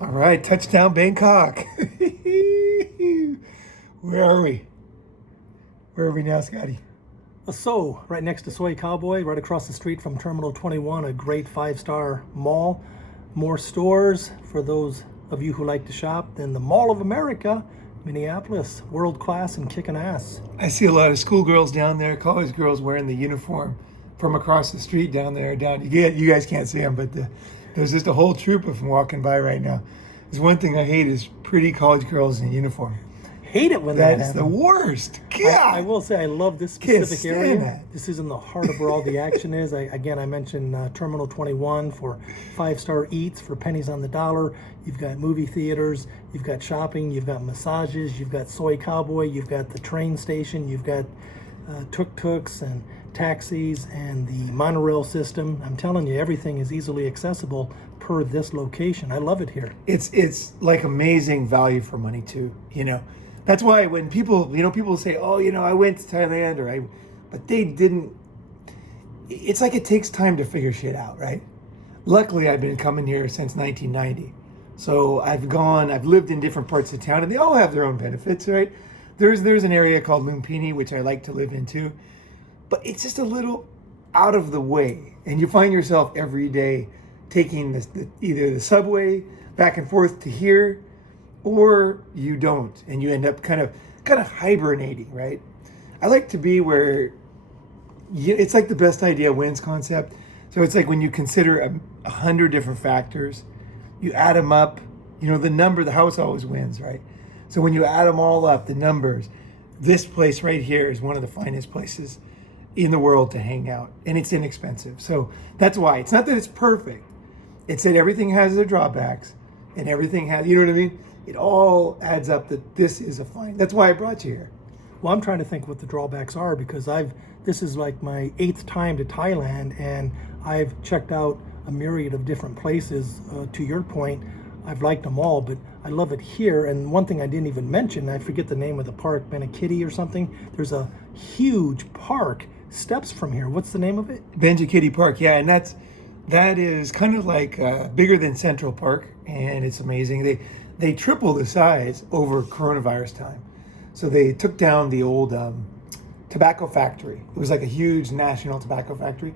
All right, touchdown Bangkok. Where are we? Where are we now, Scotty? So, right next to Soy Cowboy, right across the street from Terminal 21, a great five-star mall. More stores for those of you who like to shop than the Mall of America, Minneapolis. World class and kicking ass. I see a lot of schoolgirls down there, college girls wearing the uniform from across the street down there. You guys can't see them, but there's just a whole troop of them walking by right now. There's one thing I hate is pretty college girls in uniform. Hate it when that That's happens. the worst. I God. will say I love this Can't specific stand area. that. This is in the heart of where all the action is. I mentioned Terminal 21 for five-star eats for pennies on the dollar. You've got movie theaters, you've got shopping, you've got massages, you've got Soy Cowboy, you've got the train station, you've got tuk-tuks and taxis and the monorail system. I'm telling you, everything is easily accessible per this location. I love it here. It's like amazing value for money too, That's why when people say, "Oh, I went to Thailand," but they didn't. It's like it takes time to figure shit out, right? Luckily, I've been coming here since 1990, so I've lived in different parts of town, and they all have their own benefits, right? There's an area called Lumpini which I like to live into, but it's just a little out of the way, and you find yourself every day taking either the subway back and forth to here, or you don't, and you end up kind of hibernating, right? I like to be where it's like the best idea wins concept. So it's like when you consider 100 different factors, you add them up, the house always wins, right? So when you add them all up, the numbers, this place right here is one of the finest places in the world to hang out, and it's inexpensive. So that's why. It's not that it's perfect. It's that everything has their drawbacks, and everything has, you know what I mean? It all adds up that this is a fine. That's why I brought you here. Well, I'm trying to think what the drawbacks are because this is like my 8th time to Thailand, and I've checked out a myriad of different places. To your point, I've liked them all, but I love it here. And one thing I didn't even mention, I forget the name of the park, Benakitty or something. There's a huge park steps from here. What's the name of it? Benji Park, yeah, and that is kind of like bigger than Central Park, and it's amazing. They tripled the size over coronavirus time. So they took down the old tobacco factory. It was like a huge national tobacco factory.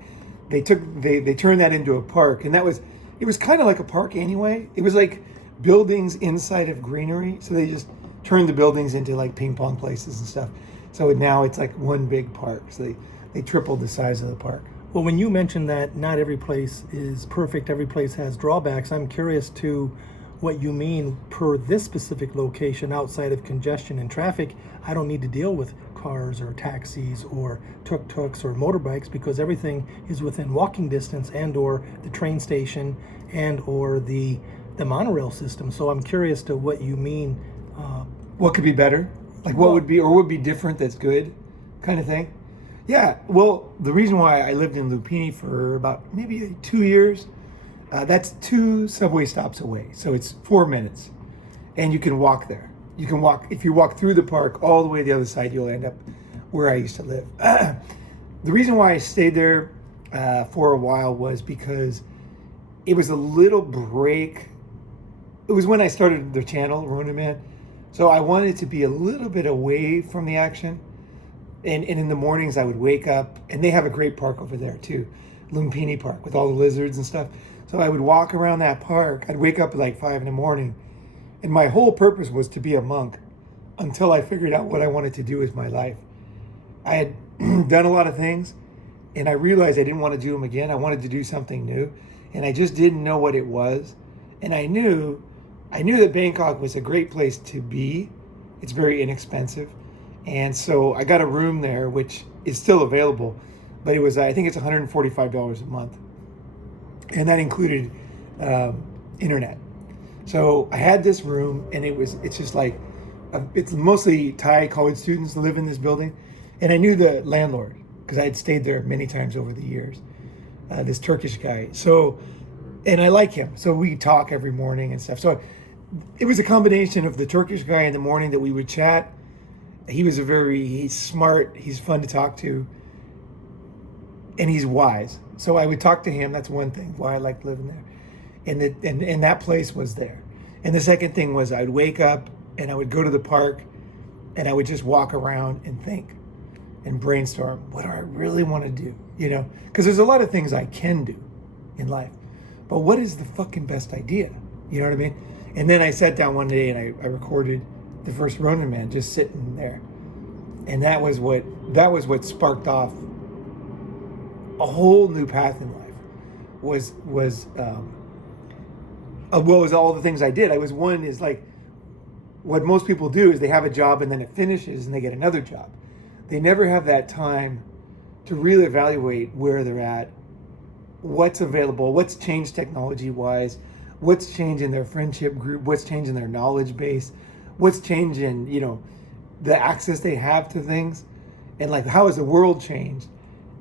They turned that into a park, and it was kind of like a park anyway. It was like buildings inside of greenery. So they just turned the buildings into like ping pong places and stuff. So now it's like one big park. So they tripled the size of the park. Well, when you mentioned that not every place is perfect, every place has drawbacks, I'm curious to what you mean per this specific location. Outside of congestion and traffic, I don't need to deal with cars or taxis or tuk-tuks or motorbikes because everything is within walking distance and or the train station and or the monorail system. So I'm curious to what you mean. What could be better? Like what would be different that's good kind of thing? Yeah, well, the reason why I lived in Lupini for about maybe 2 years, that's 2 subway stops away. So it's 4 minutes, and you can walk there. You can walk, if you walk through the park all the way to the other side, you'll end up where I used to live. The reason why I stayed there for a while was because it was a little break. It was when I started the channel, Ronin Man. So I wanted to be a little bit away from the action. And in the mornings I would wake up, and they have a great park over there too, Lumpini Park with all the lizards and stuff. So I would walk around that park. I'd wake up at like 5 in the morning, and my whole purpose was to be a monk until I figured out what I wanted to do with my life. I had done a lot of things, and I realized I didn't want to do them again. I wanted to do something new, and I just didn't know what it was. And I knew that Bangkok was a great place to be. It's very inexpensive. And so I got a room there, which is still available, but I think it's $145 a month. And that included internet. So I had this room, and it's just like, it's mostly Thai college students live in this building. And I knew the landlord because I had stayed there many times over the years, this Turkish guy. So, and I like him. So we talk every morning and stuff. So it was a combination of the Turkish guy in the morning that we would chat. He's smart, he's fun to talk to, and he's wise. So I would talk to him. That's one thing why I liked living there. And that place was there. And the second thing was I'd wake up and I would go to the park and I would just walk around and think and brainstorm, what do I really want to do? You know, because there's a lot of things I can do in life, but what is the fucking best idea? You know what I mean? And then I sat down one day and I recorded the first Ronin Man just sitting there. And that was what sparked off a whole new path in life. Was all the things I did. One is like what most people do is they have a job and then it finishes and they get another job. They never have that time to really evaluate where they're at, what's available, what's changed technology wise, what's changed in their friendship group, what's changed in their knowledge base, what's changed in, you know, the access they have to things, and like how has the world changed,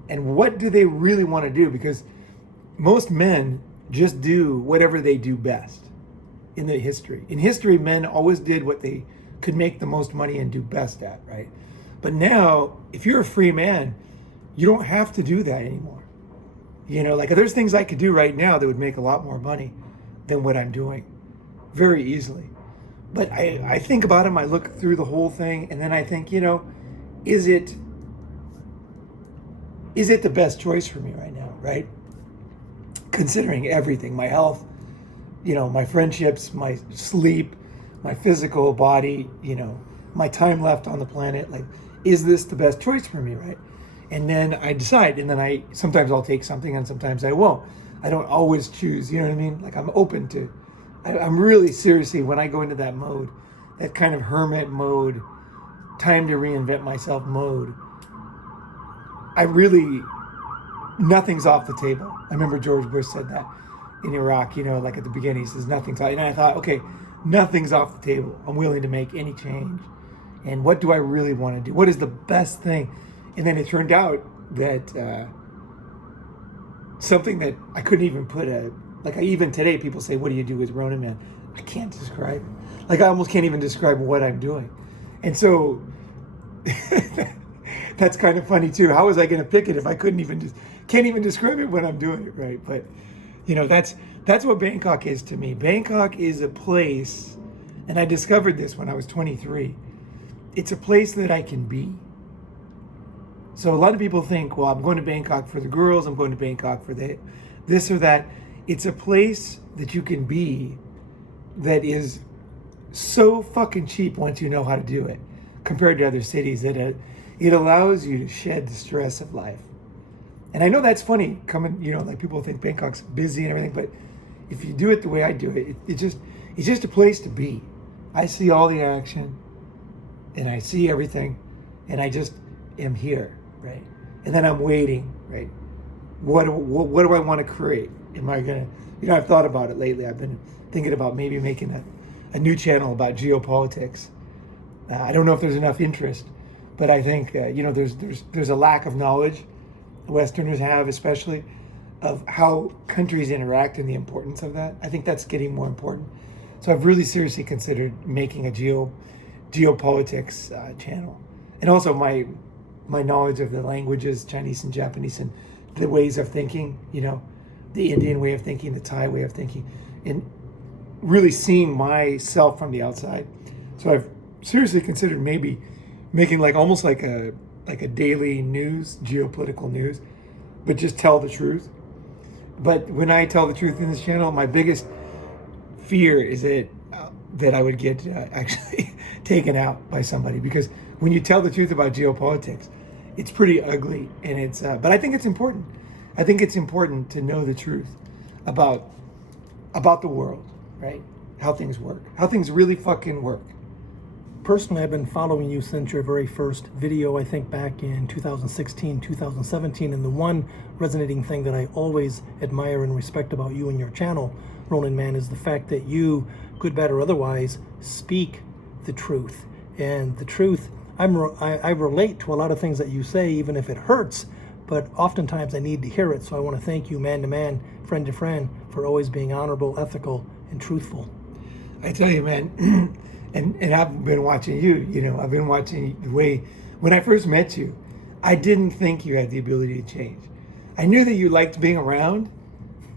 and what do they really want to do? Because most men just do whatever they do best in the history. In history, men always did what they could make the most money and do best at, right? But now, if you're a free man, you don't have to do that anymore. You know, like there's things I could do right now that would make a lot more money than what I'm doing very easily. But I think about them, I look through the whole thing, and then I think, you know, is it the best choice for me right now, right? Considering everything, my health, you know, my friendships, my sleep, my physical body, you know, my time left on the planet, like, is this the best choice for me, right? And then I decide, and then sometimes I'll take something and sometimes I won't. I don't always choose, you know what I mean? Like I'm open to, I'm really seriously, when I go into that mode, that kind of hermit mode, time to reinvent myself mode, nothing's off the table. I remember George Bush said that in Iraq, you know, like at the beginning, he says, nothing's off. And I thought, okay, nothing's off the table. I'm willing to make any change. And what do I really want to do? What is the best thing? And then it turned out that something that I couldn't even put even today, people say, what do you do with Ronin Man? I can't describe it. Like I almost can't even describe what I'm doing. And so that's kind of funny too. How was I going to pick it if I can't even describe it when I'm doing it, right? But you know, that's what Bangkok is to me. Bangkok is a place, and I discovered this when I was 23. It's a place that I can be. So a lot of people think, well, I'm going to Bangkok for the girls, I'm going to Bangkok for this or that. It's a place that you can be that is so fucking cheap once you know how to do it, compared to other cities, that it allows you to shed the stress of life. And I know that's funny coming, you know, like people think Bangkok's busy and everything, but if you do it the way I do it, it's just a place to be. I see all the action and I see everything and I just am here, right? And then I'm waiting, right? What do I want to create? Am I gonna, you know, I've thought about it lately. I've been thinking about maybe making a new channel about geopolitics. I don't know if there's enough interest, but I think you know, there's a lack of knowledge Westerners have, especially, of how countries interact and the importance of that. I think that's getting more important. So I've really seriously considered making a geopolitics channel, and also my knowledge of the languages, Chinese and Japanese, and the ways of thinking, you know, the Indian way of thinking, the Thai way of thinking, and really seeing myself from the outside. So I've seriously considered maybe making almost like a daily news, geopolitical news, but just tell the truth. But when I tell the truth in this channel, my biggest fear is that I would get actually taken out by somebody, because when you tell the truth about geopolitics, it's pretty ugly, and it's. But I think it's important. I think it's important to know the truth about the world, right? How things work, how things really fucking work. Personally, I've been following you since your very first video, I think back in 2016, 2017, and the one resonating thing that I always admire and respect about you and your channel, Ronin Man, is the fact that you, good, bad, or otherwise, speak the truth. And the truth, I relate to a lot of things that you say, even if it hurts, but oftentimes I need to hear it. So I want to thank you, man to man, friend to friend, for always being honorable, ethical, and truthful. I tell you, man, and I've been watching you, you know, I've been watching the way, when I first met you, I didn't think you had the ability to change. I knew that you liked being around,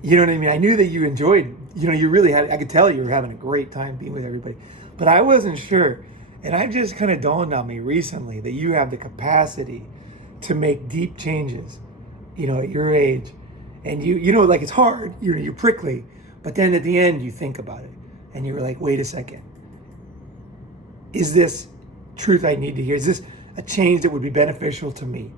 you know what I mean? I knew that you enjoyed you really I could tell you were having a great time being with everybody, but I wasn't sure. And I just kind of dawned on me recently that you have the capacity to make deep changes, at your age. And like it's hard, you're prickly, but then at the end you think about it and you're like, wait a second. Is this truth I need to hear? Is this a change that would be beneficial to me?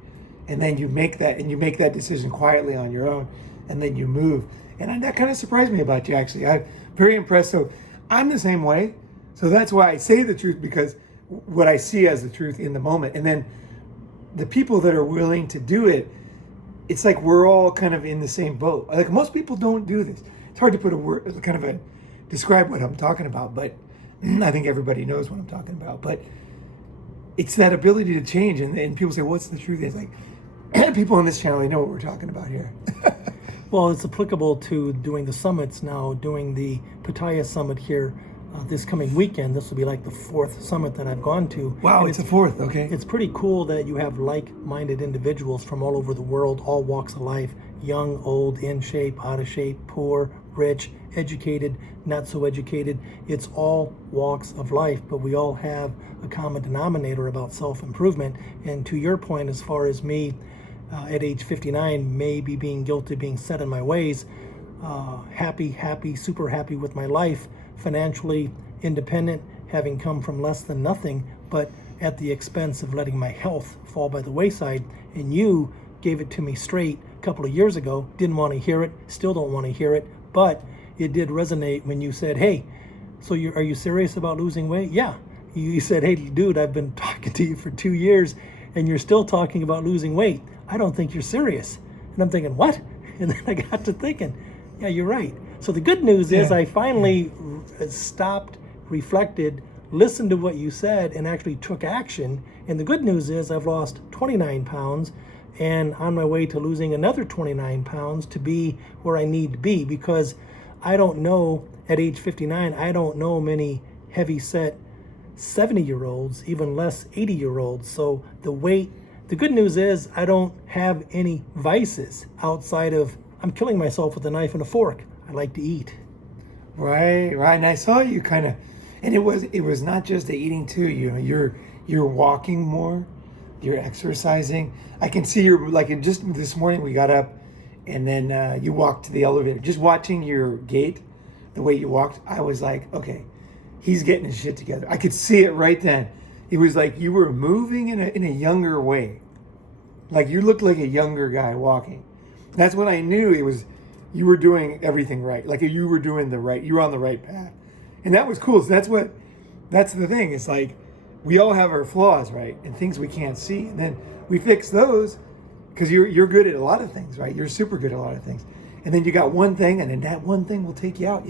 And then you make that decision quietly on your own, and then you move. And that kind of surprised me about you, actually. I'm very impressed. So I'm the same way. So that's why I say the truth, because what I see as the truth in the moment. And then the people that are willing to do it, it's like we're all kind of in the same boat. Like most people don't do this. It's hard to put a word, describe what I'm talking about, but I think everybody knows what I'm talking about. But it's that ability to change. And people say, what's the truth? It's like, people on this channel, they know what we're talking about here. Well, it's applicable to doing the summits now, doing the Pattaya Summit here this coming weekend. This will be like the 4th summit that I've gone to. Wow, it's the 4th, okay. It's pretty cool that you have like-minded individuals from all over the world, all walks of life, young, old, in shape, out of shape, poor, rich, educated, not so educated. It's all walks of life, but we all have a common denominator about self-improvement. And to your point, as far as me, at age 59, maybe being guilty, being set in my ways, happy, super happy with my life, financially independent, having come from less than nothing, but at the expense of letting my health fall by the wayside. And you gave it to me straight a couple of years ago. Didn't want to hear it, still don't want to hear it, but it did resonate when you said, hey, so are you serious about losing weight? Yeah. You said, hey, dude, I've been talking to you for 2 years and you're still talking about losing weight. I don't think you're serious. And I'm thinking, what? And then I got to thinking, yeah, you're right. So the good news is I finally stopped, reflected, listened to what you said, and actually took action. And the good news is I've lost 29 pounds and on my way to losing another 29 pounds to be where I need to be, because I don't know, at age 59, I don't know many heavy set 70-year-olds, even less 80-year-olds. So the good news is I don't have any vices outside of I'm killing myself with a knife and a fork. I like to eat. Right. And I saw you kind of, and it was not just the eating too. You're walking more, you're exercising. I can see just this morning we got up, and then you walked to the elevator. Just watching your gait, the way you walked, I was like, okay, he's getting his shit together. I could see it right then. It was like you were moving in a younger way. Like you looked like a younger guy walking. That's when I knew it was you were doing everything right. Like you were doing you were on the right path. And that was cool. So that's the thing. It's like we all have our flaws, right? And things we can't see. And then we fix those because you're good at a lot of things, right? You're super good at a lot of things. And then you got one thing, and then that one thing will take you out,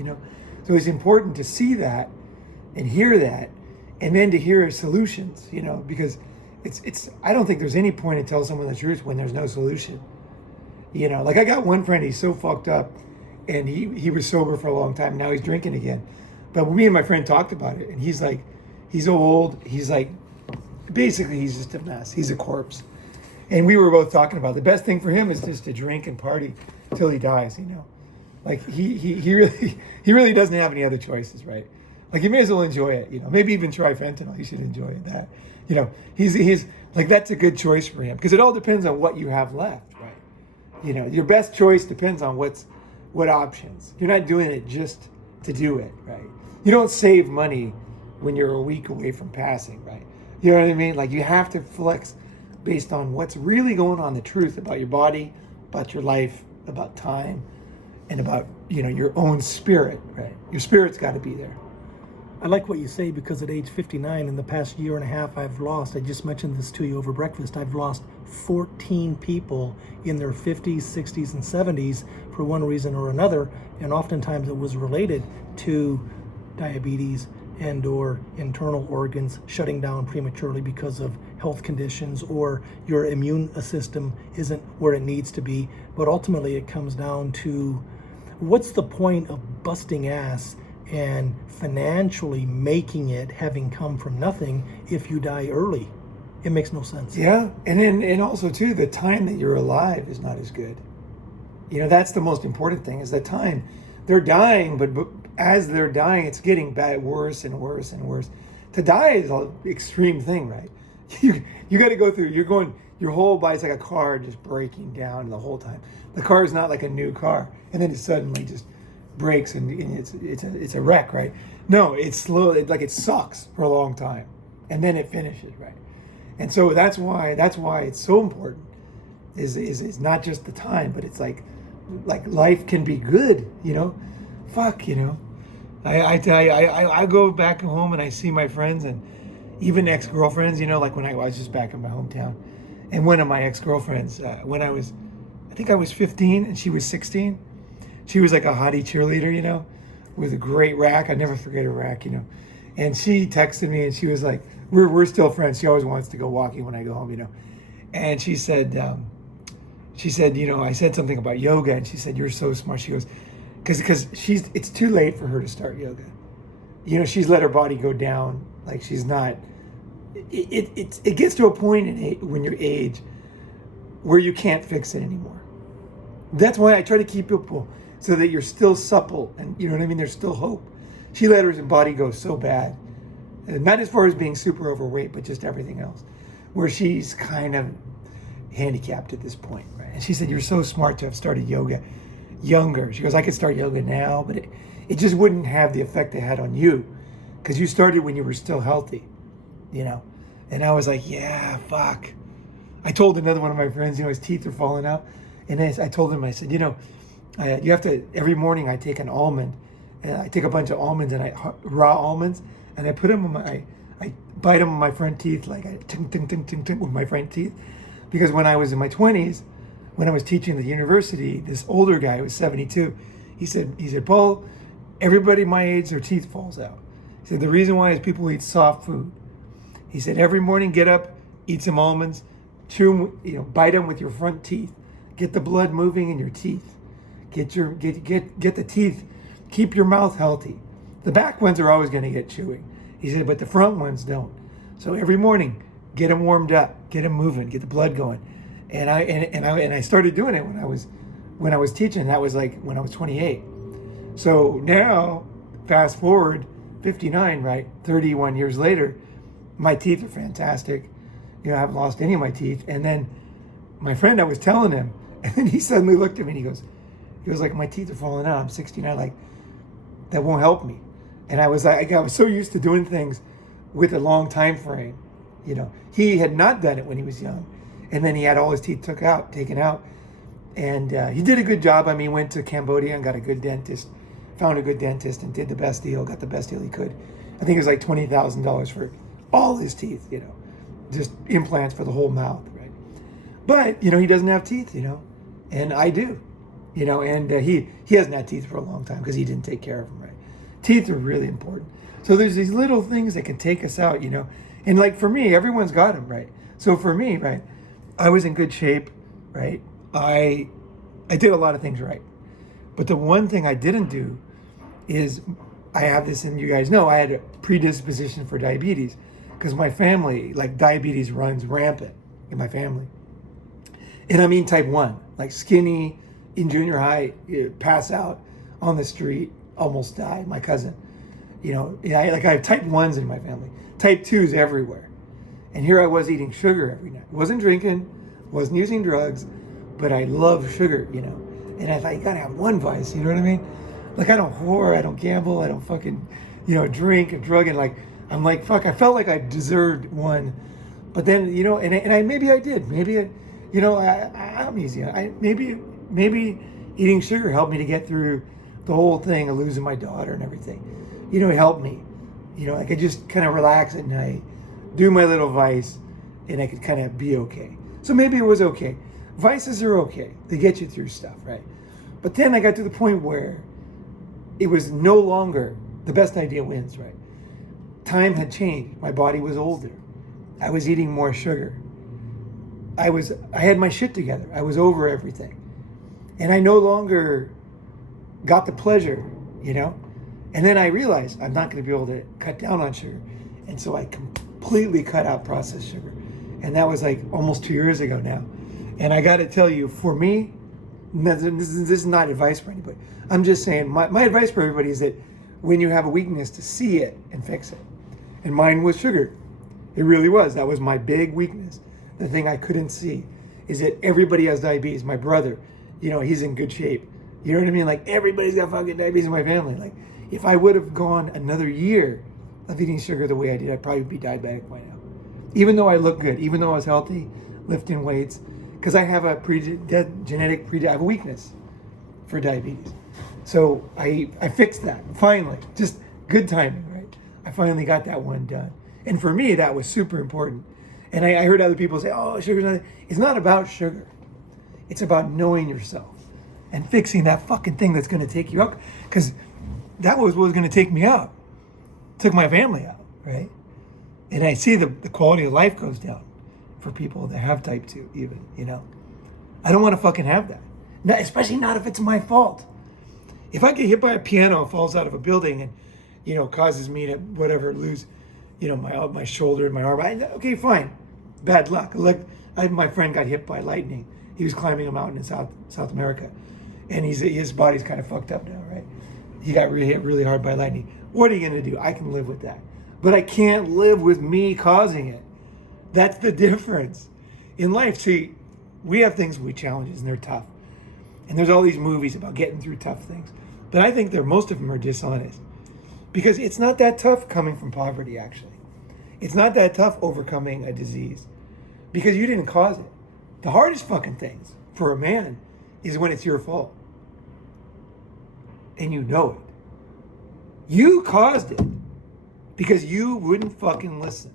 So it's important to see that and hear that, and then to hear solutions, because it's I don't think there's any point in telling someone the truth when there's no solution. Like I got one friend, he's so fucked up, and he was sober for a long time. Now he's drinking again. But me and my friend talked about it, and he's like, he's old. He's like, basically he's just a mess. He's a corpse. And we were both talking about the best thing for him is just to drink and party till he dies, Like he really doesn't have any other choices, right? Like you may as well enjoy it, Maybe even try fentanyl. You should enjoy that. He's like, that's a good choice for him, because it all depends on what you have left, right? Your best choice depends on what options. You're not doing it just to do it, right? You don't save money when you're a week away from passing, right? You know what I mean? Like you have to flex based on what's really going on, the truth about your body, about your life, about time, and about, your own spirit, right? Your spirit's got to be there. I like what you say, because at age 59, in the past year and a half, I just mentioned this to you over breakfast, I've lost 14 people in their 50s, 60s, and 70s for one reason or another, and oftentimes it was related to diabetes and or internal organs shutting down prematurely because of health conditions, or your immune system isn't where it needs to be. But ultimately it comes down to, what's the point of busting ass and financially making it, having come from nothing, if you die early? It makes no sense. Yeah, and also too, the time that you're alive is not as good. That's the most important thing, is that time. they're dying, but as they're dying, it's getting bad, worse and worse and worse. To die is an extreme thing, right? You got to go through. Your whole body's like a car just breaking down the whole time. The car is not like a new car, and then it suddenly just breaks and it's a wreck, right? No, it's slow. It sucks for a long time, and then it finishes, right? And so that's why it's so important. Is not just the time, but it's like life can be good, fuck, I go back home and I see my friends and even ex-girlfriends, like when I was just back in my hometown, and one of my ex-girlfriends, I think I was 15 and she was 16, she was like a hottie cheerleader, with a great rack. I never forget her rack, and she texted me and she was like, we're still friends. She always wants to go walking when I go home, and she said, I said something about yoga, and she said, you're so smart. She goes, because it's too late for her to start yoga. She's let her body go down. Like she's not, it gets to a point when you're age where you can't fix it anymore. That's why I try to keep people so that you're still supple and you know what I mean? There's still hope. She let her body go so bad. Not as far as being super overweight, but just everything else. Where she's kind of handicapped at this point, right? And she said, you're so smart to have started yoga younger. She goes, I could start yoga now, but it just wouldn't have the effect it had on you because you started when you were still healthy, And I was like, yeah, fuck. I told another one of my friends, his teeth are falling out. And I told him, I said, you have to, every morning I take an almond and I take a bunch of almonds and raw almonds, and I put them I bite them on my front teeth, like I ting, ting, ting, ting, ting with my front teeth. Because when I was in my 20s, when I was teaching at the university, this older guy who was 72, he said, Paul, everybody my age, their teeth falls out. He said, the reason why is people eat soft food. He said, every morning get up, eat some almonds, chew them, bite them with your front teeth, get the blood moving in your teeth, get the teeth, keep your mouth healthy. The back ones are always going to get chewing. He said, but the front ones don't. So every morning, get them warmed up, get them moving, get the blood going. And I started doing it when I was teaching. That was like when I was 28. So now, fast forward, 59, right? 31 years later, my teeth are fantastic. I haven't lost any of my teeth. And then my friend, I was telling him, and then he suddenly looked at me and he was like, my teeth are falling out. I'm 69. Like, that won't help me. And I was so used to doing things with a long time frame. He had not done it when he was young. And then he had all his teeth taken out. And he did a good job. I mean, went to Cambodia and got a good dentist, found a good dentist and did the best deal, got the best deal he could. I think it was like $20,000 for all his teeth, just implants for the whole mouth, right? But, he doesn't have teeth, and I do, and he hasn't had teeth for a long time because he didn't take care of them, right? Teeth are really important. So there's these little things that can take us out, and like for me, everyone's got them, right? So for me, right, I was in good shape, right? I did a lot of things right. But the one thing I didn't do is, I have this, and you guys know, I had a predisposition for diabetes because my family, like diabetes runs rampant in my family. And I mean type 1, like skinny, in junior high, pass out on the street, almost die, my cousin. I have type 1s in my family, type 2s everywhere. And here I was eating sugar every night. Wasn't drinking, wasn't using drugs, but I love sugar, And I thought, you gotta have one vice, you know what I mean? Like, I don't whore, I don't gamble, I don't fucking, drink and drug, and like, I'm like, fuck, I felt like I deserved one. But then, maybe I did. Maybe, I'm easy. Maybe eating sugar helped me to get through the whole thing of losing my daughter and everything. It helped me. I could just kind of relax at night, do my little vice, and I could kind of be okay. So maybe it was okay. Vices are okay. They get you through stuff, right? But then I got to the point where it was no longer the best idea wins, right? Time had changed. My body was older. I was eating more sugar. I had my shit together. I was over everything. And I no longer got the pleasure, And then I realized I'm not going to be able to cut down on sugar. And so I completely cut out processed sugar. And that was like almost 2 years ago now. And I got to tell you, for me, This is not advice for anybody. I'm just saying, my advice for everybody is that when you have a weakness, to see it and fix it. And mine was sugar. It really was. That was my big weakness. The thing I couldn't see is that everybody has diabetes. My brother, he's in good shape. You know what I mean? Like, everybody's got fucking diabetes in my family. Like, if I would have gone another year of eating sugar the way I did, I'd probably be diabetic by now. Even though I look good, even though I was healthy, lifting weights, because I have a I have a weakness for diabetes. So I fixed that, finally. Just good timing, right? I finally got that one done. And for me, that was super important. And I heard other people say, oh, sugar's not... It's not about sugar. It's about knowing yourself and fixing that fucking thing that's going to take you out. Because that was what was going to take me out. Took my family out, right? And I see the quality of life goes down for people that have type 2 even, I don't want to fucking have that. No, especially not if it's my fault. If I get hit by a piano, falls out of a building and, causes me to lose, my shoulder and my arm. Okay, fine. Bad luck. My friend got hit by lightning. He was climbing a mountain in South America. And his body's kind of fucked up now, right? He got hit really hard by lightning. What are you going to do? I can live with that. But I can't live with me causing it. That's the difference. In life, see, we have things we challenges and they're tough. And there's all these movies about getting through tough things. But I think most of them are dishonest. Because it's not that tough coming from poverty, actually. It's not that tough overcoming a disease. Because you didn't cause it. The hardest fucking things for a man is when it's your fault. And you know it. You caused it. Because you wouldn't fucking listen.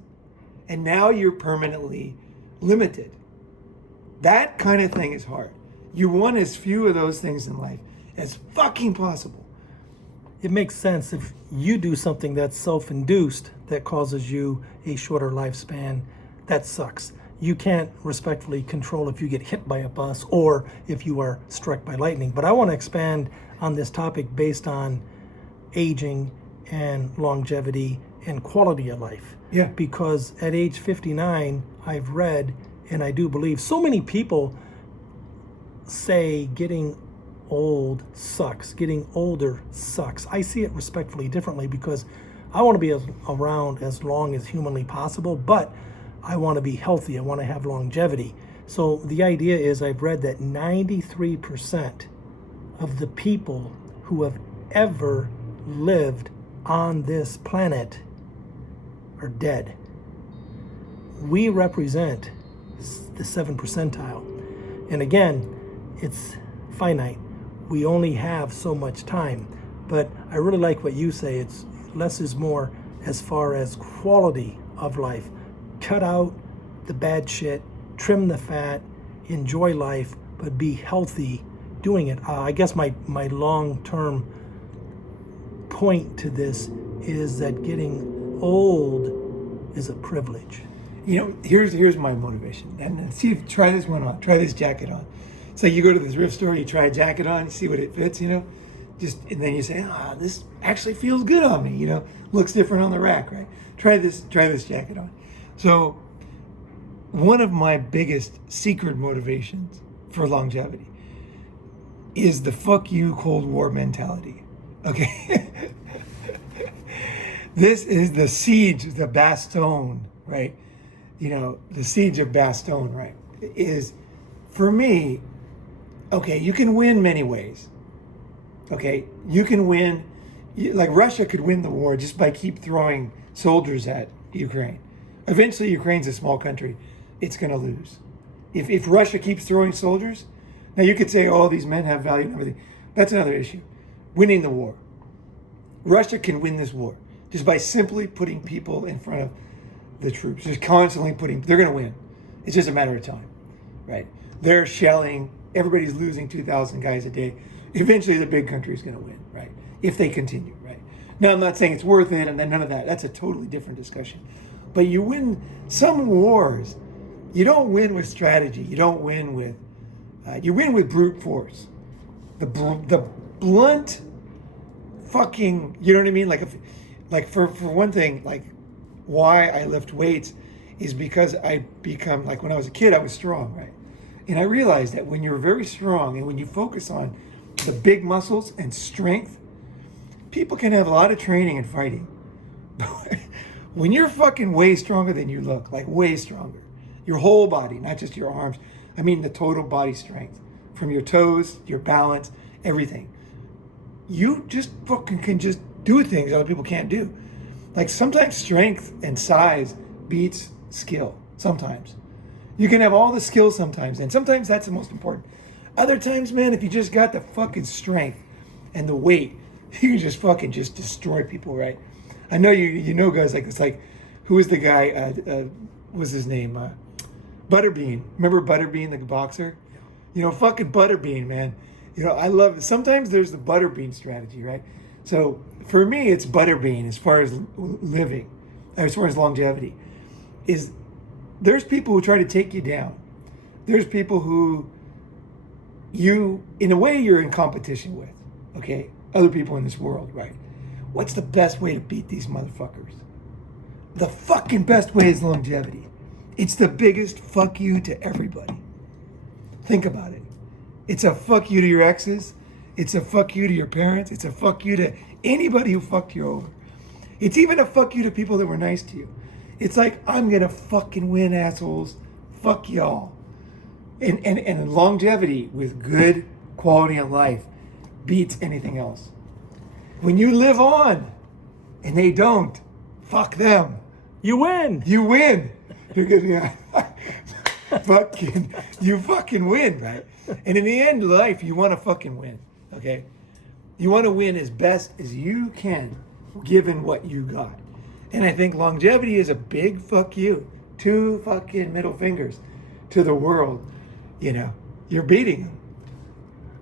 And now you're permanently limited. That kind of thing is hard. You want as few of those things in life as fucking possible. It makes sense if you do something that's self-induced that causes you a shorter lifespan. That sucks. You can't respectfully control if you get hit by a bus or if you are struck by lightning. But I want to expand on this topic based on aging and longevity and quality of life. Yeah. Because at age 59, I've read, and I do believe, so many people say getting old sucks. Getting older sucks. I see it respectfully differently because I want to be around as long as humanly possible, but I want to be healthy. I want to have longevity. So the idea is, I've read that 93% of the people who have ever lived on this planet are dead. We represent the 7th percentile. And again, it's finite. We only have so much time. But I really like what you say. It's less is more as far as quality of life. Cut out the bad shit, trim the fat, enjoy life, but be healthy doing it. I guess my long-term point to this is that getting old is a privilege. Here's my motivation. And try this one on. Try this jacket on. It's like you go to the thrift store, you try a jacket on, you see what it fits, and then you say, this actually feels good on me, looks different on the rack, right? Try this jacket on. So one of my biggest secret motivations for longevity is the fuck you Cold War mentality. Okay? This is the siege, the Bastogne, right? The siege of Bastogne, right? Is, for me, okay, you can win many ways. Okay? You can win, like Russia could win the war just by keep throwing soldiers at Ukraine. Eventually, Ukraine's a small country. It's going to lose. If Russia keeps throwing soldiers, now you could say, these men have value and everything. That's another issue. Winning the war. Russia can win this war just by simply putting people in front of the troops. Just constantly they're going to win. It's just a matter of time, right? They're shelling. Everybody's losing 2,000 guys a day. Eventually, the big country is going to win, right? If they continue, right? Now, I'm not saying it's worth it, and then none of that. That's a totally different discussion. But you win some wars. You don't win with strategy. You don't win with. You win with brute force. The blunt, fucking. You know what I mean? Like for one thing, like why I lift weights is because I become, like when I was a kid, I was strong, right? And I realized that when you're very strong and when you focus on the big muscles and strength, people can have a lot of training and fighting. When you're fucking way stronger than you look, like way stronger, your whole body, not just your arms, I mean the total body strength, from your toes, your balance, everything. You just fucking can just do things other people can't do. Like sometimes strength and size beats skill. Sometimes. You can have all the skills sometimes, and sometimes that's the most important. Other times, man, if you just got the fucking strength and the weight, you can just fucking just destroy people, right? I know you know guys like this. Like, who was the guy? What was his name? Butterbean. Remember Butterbean, the boxer? You know, fucking Butterbean, man. You know, I love it. Sometimes there's the Butterbean strategy, right? So for me, it's Butterbean as far as living, as far as longevity. There's people who try to take you down. There's people who in a way, you're in competition with, okay? Other people in this world, right? What's the best way to beat these motherfuckers? The fucking best way is longevity. It's the biggest fuck you to everybody. Think about it. It's a fuck you to your exes. It's a fuck you to your parents. It's a fuck you to anybody who fucked you over. It's even a fuck you to people that were nice to you. It's like, I'm gonna fucking win, assholes. Fuck y'all. And longevity with good quality of life beats anything else. When you live on and they don't, fuck them. You win. You win. You're good, yeah. You fucking win, right? And in the end of life, you want to fucking win, okay? You want to win as best as you can, given what you got. And I think longevity is a big fuck you. 2 fucking middle fingers to the world. You know, you're beating them.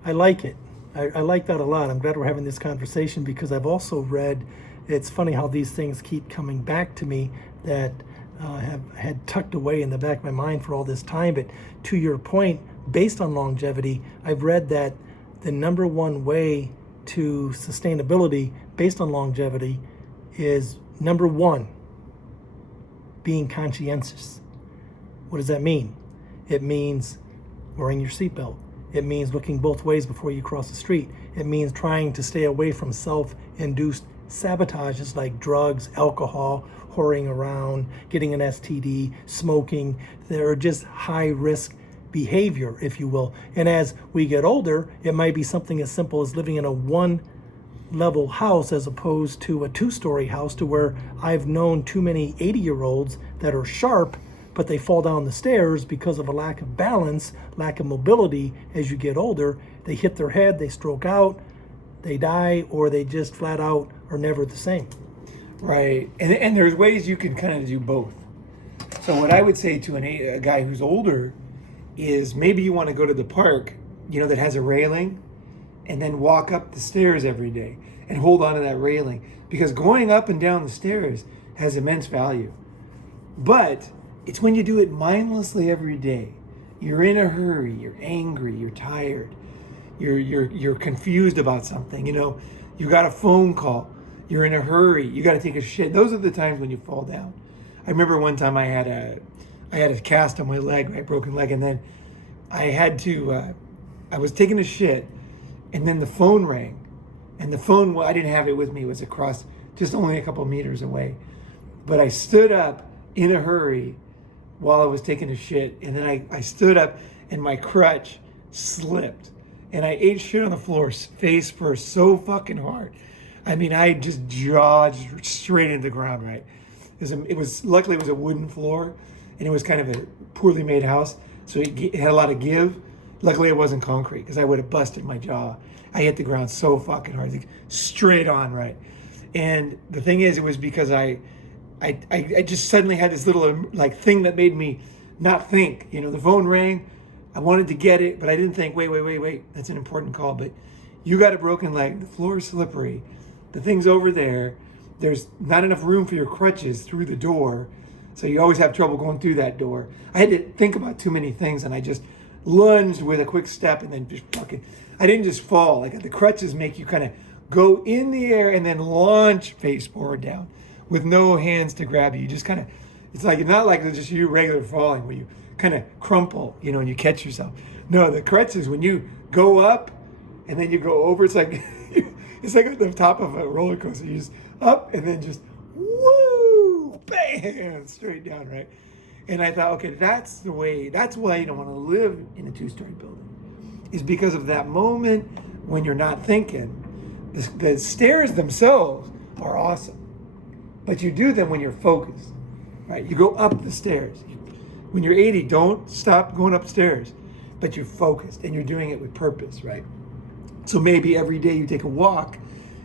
I like it. I like that a lot. I'm glad we're having this conversation because I've also read, it's funny how these things keep coming back to me that have had tucked away in the back of my mind for all this time. But to your point, based on longevity, I've read that the number one way to sustainability based on longevity is number one, being conscientious. What does that mean? It means wearing your seatbelt. It means looking both ways before you cross the street. It means trying to stay away from self-induced sabotages like drugs, alcohol, whoring around, getting an STD, smoking. They're just high-risk behavior, if you will. And as we get older, it might be something as simple as living in a one-level house as opposed to a 2-story house, to where I've known too many 80-year-olds that are sharp, but they fall down the stairs because of a lack of balance, lack of mobility. As you get older, they hit their head, they stroke out, they die, or they just flat out are never the same. Right. And there's ways you can kind of do both. So what I would say to a guy who's older is maybe you want to go to the park, you know, that has a railing, and then walk up the stairs every day and hold on to that railing, because going up and down the stairs has immense value. But it's when you do it mindlessly every day. You're in a hurry, you're angry, you're tired, you're confused about something, you know, you got a phone call, you're in a hurry, you got to take a shit. Those are the times when you fall down. I remember one time I had a cast on my leg, right, broken leg, and then I was taking a shit, and then the phone rang, and the phone, well, I didn't have it with me, it was across just only a couple meters away, but I stood up in a hurry while I was taking a shit, and then I stood up and my crutch slipped and I ate shit on the floor face first so fucking hard. I mean, I just jawed straight into the ground, right? Luckily it was a wooden floor, and it was kind of a poorly made house, so it had a lot of give. Luckily it wasn't concrete, because I would have busted my jaw. I hit the ground so fucking hard, like, straight on, right? And the thing is, it was because I just suddenly had this little like thing that made me not think. You know, the phone rang, I wanted to get it, but I didn't think, wait, that's an important call. But you got a broken leg, the floor is slippery, the thing's over there, there's not enough room for your crutches through the door, so you always have trouble going through that door. I had to think about too many things, and I just lunged with a quick step, and then just fucking, I didn't just fall. Like, the crutches make you kind of go in the air and then launch face forward down with no hands to grab you. You just kind of, it's like, not like just you regular falling where you kind of crumple, and you catch yourself. No, the crutch is when you go up and then you go over. It's like it's like at the top of a roller coaster. You just up and then just woo, bam, straight down, right? And I thought, okay, that's the way. That's why you don't want to live in a 2-story building, is because of that moment when you're not thinking. The stairs themselves are awesome, but you do them when you're focused, right? You go up the stairs. When you're 80, don't stop going upstairs, but you're focused and you're doing it with purpose, right? So maybe every day you take a walk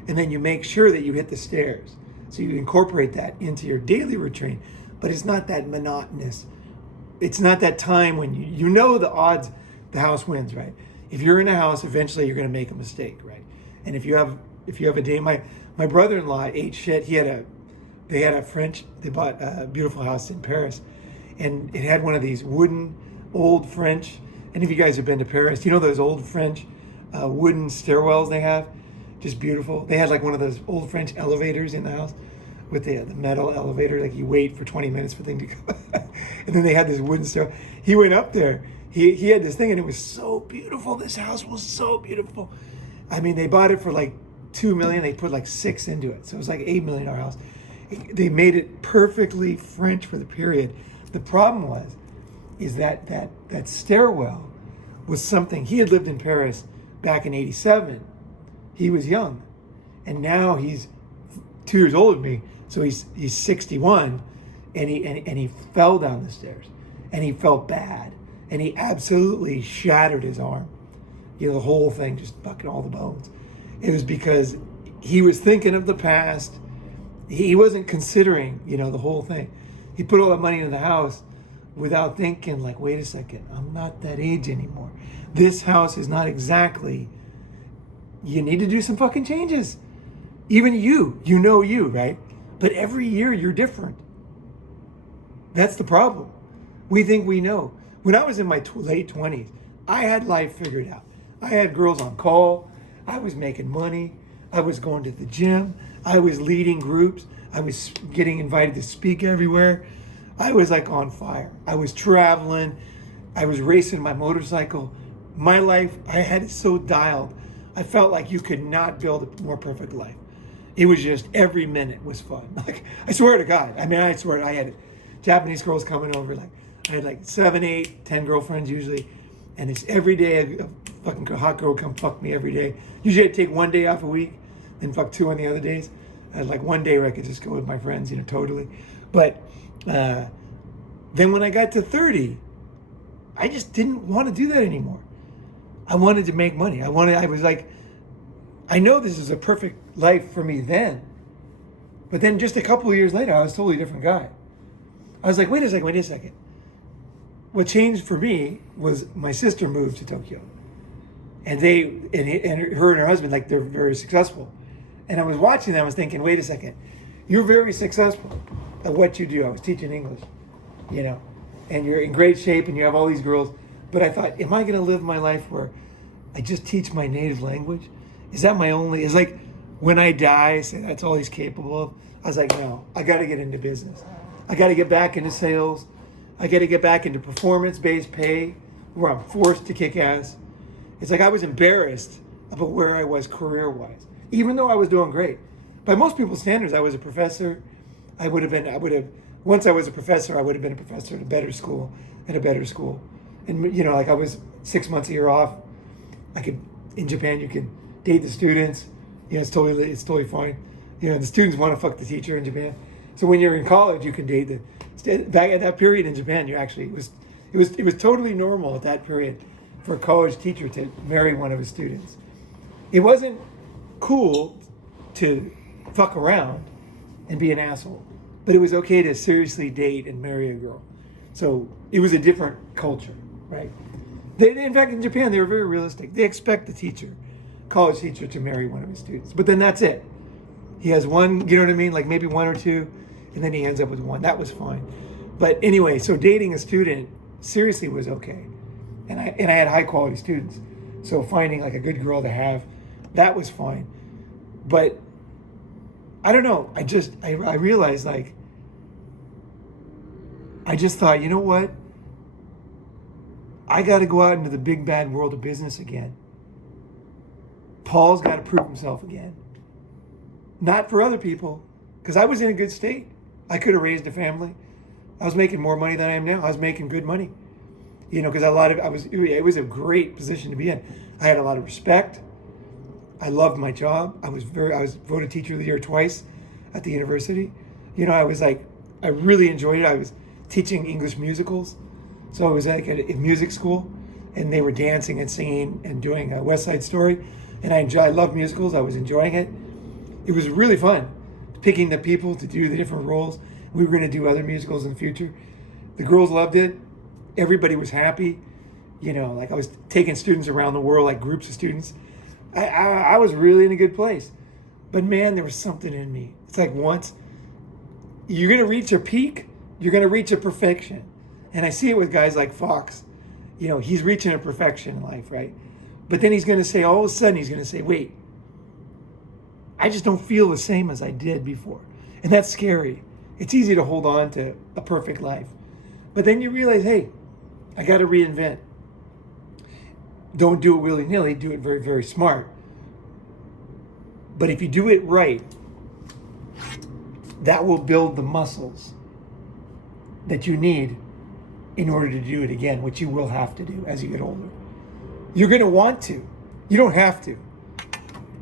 and then you make sure that you hit the stairs. So you incorporate that into your daily routine, but it's not that monotonous. It's not that time when you know the odds, the house wins, right? If you're in a house, eventually you're going to make a mistake, right? And if you have a day, my brother-in-law ate shit. They bought a beautiful house in Paris, and it had one of these wooden old French. Any of you guys have been to Paris? You know those old French wooden stairwells they have? Just beautiful. They had like one of those old French elevators in the house with the metal elevator, like you wait for 20 minutes for things to go. And then they had this wooden stairwell. He went up there. He had this thing, and it was so beautiful. This house was so beautiful. I mean, they bought it for like $2 million. They put like 6 into it. So it was like $8 million house. They made it perfectly French for the period. The problem is that stairwell was something. He had lived in Paris back in '87. He was young, and now he's 2 years older than me. So he's 61, and he fell down the stairs, and he felt bad, and he absolutely shattered his arm. The whole thing, just fucking all the bones. It was because he was thinking of the past. He wasn't considering, the whole thing. He put all that money into the house without thinking, like, wait a second, I'm not that age anymore. This house is not exactly, you need to do some fucking changes. Even you, right? But every year you're different. That's the problem. We think we know. When I was in my late 20s, I had life figured out. I had girls on call. I was making money. I was going to the gym. I was leading groups. I was getting invited to speak everywhere. I was like on fire. I was traveling. I was racing my motorcycle. My life, I had it so dialed. I felt like you could not build a more perfect life. It was just every minute was fun. Like, I swear to God. I had Japanese girls coming over. Like, I had like 7, 8, 10 girlfriends usually. And it's every day a fucking hot girl would come fuck me every day. Usually I'd take one day off a week and fuck 2 on the other days. I had like one day where I could just go with my friends, totally. But then when I got to 30, I just didn't want to do that anymore. I wanted to make money. I was like, I know this is a perfect life for me then. But then just a couple of years later, I was a totally different guy. I was like, wait a second. What changed for me was my sister moved to Tokyo, and her and her husband, like, they're very successful. And I was watching them. I was thinking, wait a second, you're very successful at what you do. I was teaching English, and you're in great shape, and you have all these girls. But I thought, am I going to live my life where I just teach my native language? Is that my only? It's like when I die, I say that's all he's capable of. I was like, no, I got to get into business. I got to get back into sales. I got to get back into performance-based pay where I'm forced to kick ass. It's like I was embarrassed about where I was career-wise, even though I was doing great. By most people's standards, I was a professor. Once I was a professor, I would have been a professor at a better school. And, like I was 6 months a year off. In Japan, you can date the students. It's totally fine. The students want to fuck the teacher in Japan. So when you're in college, you can date back at that period in Japan, it was totally normal at that period for a college teacher to marry one of his students. It wasn't cool to fuck around and be an asshole, but it was okay to seriously date and marry a girl. So it was a different culture, right? In fact, in Japan, they were very realistic. They expect the college teacher, to marry one of his students, but then that's it. He has one, you know what I mean? Like maybe one or two, and then he ends up with one. That was fine. But anyway, so dating a student seriously was okay. And I had high quality students. So finding like a good girl to have, that was fine. But I don't know. I realized, like, I just thought, you know what? I got to go out into the big bad world of business again. Paul's got to prove himself again. Not for other people, because I was in a good state. I could have raised a family. I was making more money than I am now. I was making good money, because it was a great position to be in. I had a lot of respect. I loved my job. I was voted teacher of the year twice at the university. I really enjoyed it. I was teaching English musicals. So I was like at a music school, and they were dancing and singing and doing a West Side Story. And I loved musicals. I was enjoying it. It was really fun, picking the people to do the different roles. We were going to do other musicals in the future. The girls loved it. Everybody was happy. I was taking students around the world, like groups of students. I was really in a good place. But man, there was something in me. It's like once you're going to reach a peak, you're going to reach a perfection. And I see it with guys like Fox. He's reaching a perfection in life, right? But then he's going to say, all of a sudden, he's going to say, wait, I just don't feel the same as I did before. And that's scary. It's easy to hold on to a perfect life. But then you realize, hey, I got to reinvent. Don't do it willy-nilly. Do it very, very smart. But if you do it right, that will build the muscles that you need in order to do it again, which you will have to do as you get older. You're going to want to. You don't have to.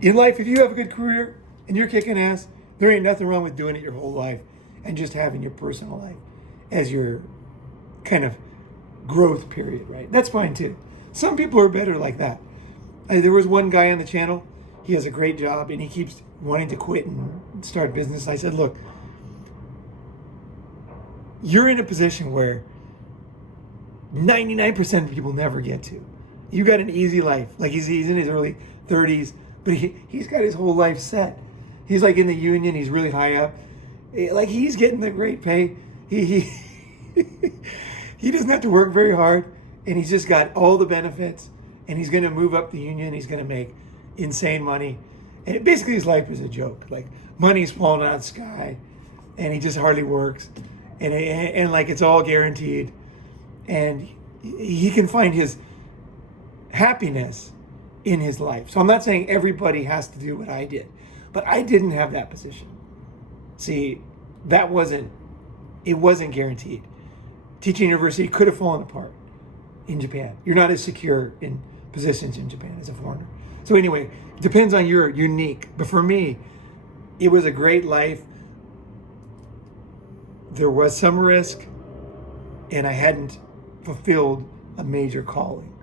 In life, if you have a good career and you're kicking ass, there ain't nothing wrong with doing it your whole life and just having your personal life as your kind of growth period, right? That's fine too. Some people are better like that. There was one guy on the channel, he has a great job and he keeps wanting to quit and start business. I said, look, you're in a position where 99% of people never get to. You got an easy life. Like he's in his early 30s, but he's got his whole life set. He's like in the union. He's really high up. Like he's getting the great pay. He he doesn't have to work very hard, and he's just got all the benefits. And he's going to move up the union. He's going to make insane money. And basically his life is a joke. Like money's falling out of the sky, and he just hardly works, and like it's all guaranteed, and he can find his happiness in his life. So I'm not saying everybody has to do what I did, but I didn't have that position. See, it wasn't guaranteed. Teaching university could have fallen apart in Japan. You're not as secure in positions in Japan as a foreigner. So anyway, it depends on your unique. But for me, it was a great life. There was some risk, and I hadn't fulfilled a major calling,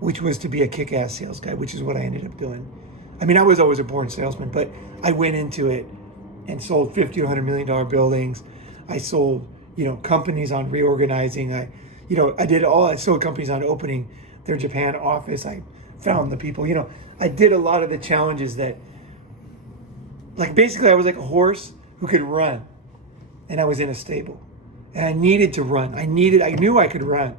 which was to be a kick-ass sales guy, which is what I ended up doing. I mean, I was always a born salesman, but I went into it and sold $50 to $100 million buildings. I sold, companies on reorganizing. I sold companies on opening their Japan office. I found the people, I did a lot of the challenges that, like basically I was like a horse who could run, and I was in a stable and I needed to run. I knew I could run.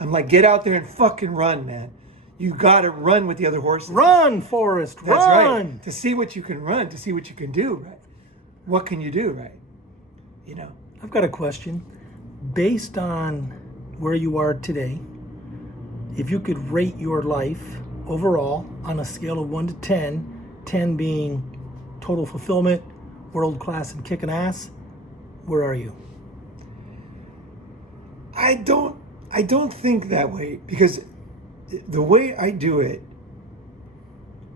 I'm like, get out there and fucking run, man. You got to run with the other horses. Run, Forrest, That's run. right. To see what you can run, to see what you can do, right? What can you do, right? I've got a question. Based on where you are today, if you could rate your life overall on a scale of 1 to 10, 10 being total fulfillment, world class and kicking ass, where are you? I don't think that way, because the way I do it,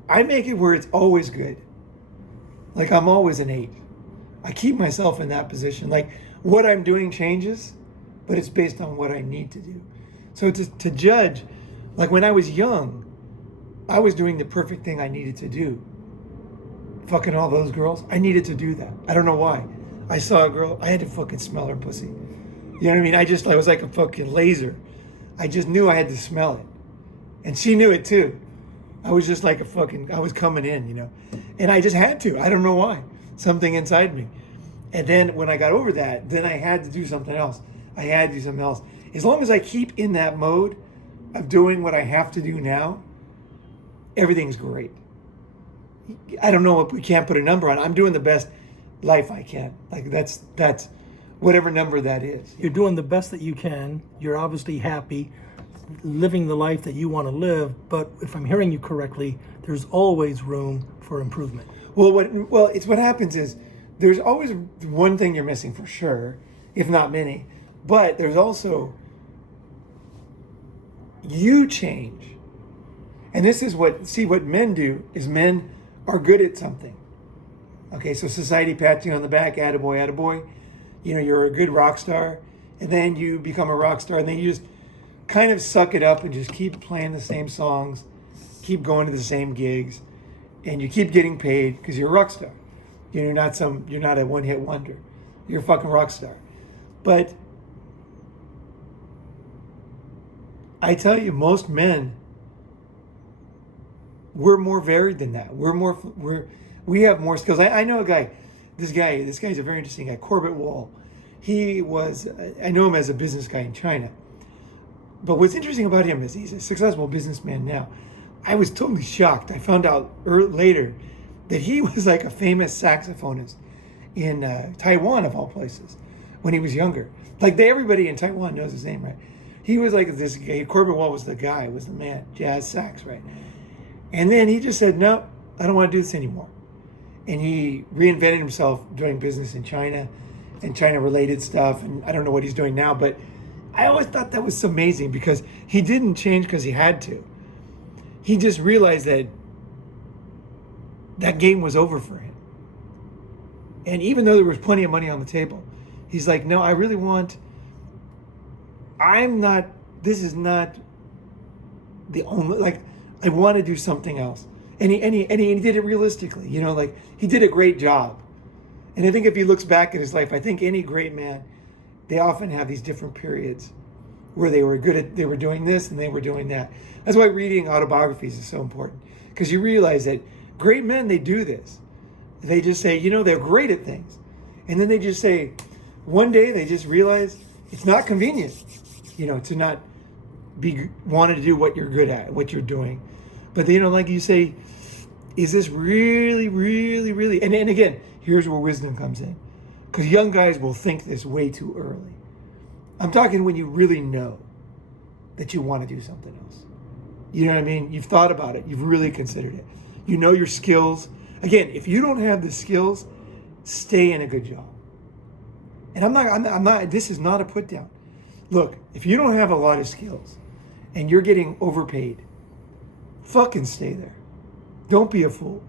I make it where it's always good. Like I'm always an 8. I keep myself in that position. Like what I'm doing changes, but it's based on what I need to do. So to judge, like when I was young, I was doing the perfect thing I needed to do. Fucking all those girls, I needed to do that. I don't know why. I saw a girl, I had to fucking smell her pussy. You know what I mean? I was like a fucking laser. I just knew I had to smell it. And she knew it too. I was just like I was coming in, And I just had to. I don't know why. Something inside me. And then when I got over that, then I had to do something else. As long as I keep in that mode of doing what I have to do now, everything's great. I don't know if we can't put a number on it. I'm doing the best life I can. Like that's whatever number that is. You're doing the best that you can. You're obviously happy. living the life that you want to live, but if I'm hearing you correctly, there's always room for improvement. Well, it's what happens is there's always one thing you're missing for sure, if not many, but there's also you change. And this is what men do is men are good at something. Okay, so society pats you on the back, attaboy, attaboy. You know, you're a good rock star, and then you become a rock star, and then you just kind of suck it up and just keep playing the same songs, keep going to the same gigs, and you keep getting paid because you're a rock star. You're not a one-hit wonder. You're a fucking rock star. But I tell you, most men, we're more varied than that. We have more skills. I know a guy. This guy's a very interesting guy. Corbett Wall. I know him as a business guy in China. But what's interesting about him is he's a successful businessman now. I was totally shocked. I found out later that he was like a famous saxophonist in Taiwan, of all places, when he was younger. Like everybody in Taiwan knows his name, right? He was like this guy. Corbett Wall was the guy, was the man, jazz sax, right? And then he just said, no, I don't want to do this anymore. And he reinvented himself doing business in China and China-related stuff. And I don't know what he's doing now, but I always thought that was amazing because he didn't change because he had to. He just realized that that game was over for him. And even though there was plenty of money on the table, he's like, no, this is not the only, like, I want to do something else. And he did it realistically, you know, like he did a great job. And I think if he looks back at his life, I think any great man, they often have these different periods where they were doing this and they were doing that. That's why reading autobiographies is so important, because you realize that great men, they do this. They just say, you know, they're great at things. And then they just say, one day they just realize it's not convenient, you know, to not want to do what you're good at, what you're doing. But, you know, like you say, is this really, really, really? And again, here's where wisdom comes in. Because young guys will think this way too early. I'm talking when you really know that you want to do something else. You know what I mean? You've thought about it. You've really considered it. You know your skills. Again, if you don't have the skills, stay in a good job. And I'm not, this is not a put down. Look, if you don't have a lot of skills and you're getting overpaid, fucking stay there. Don't be a fool.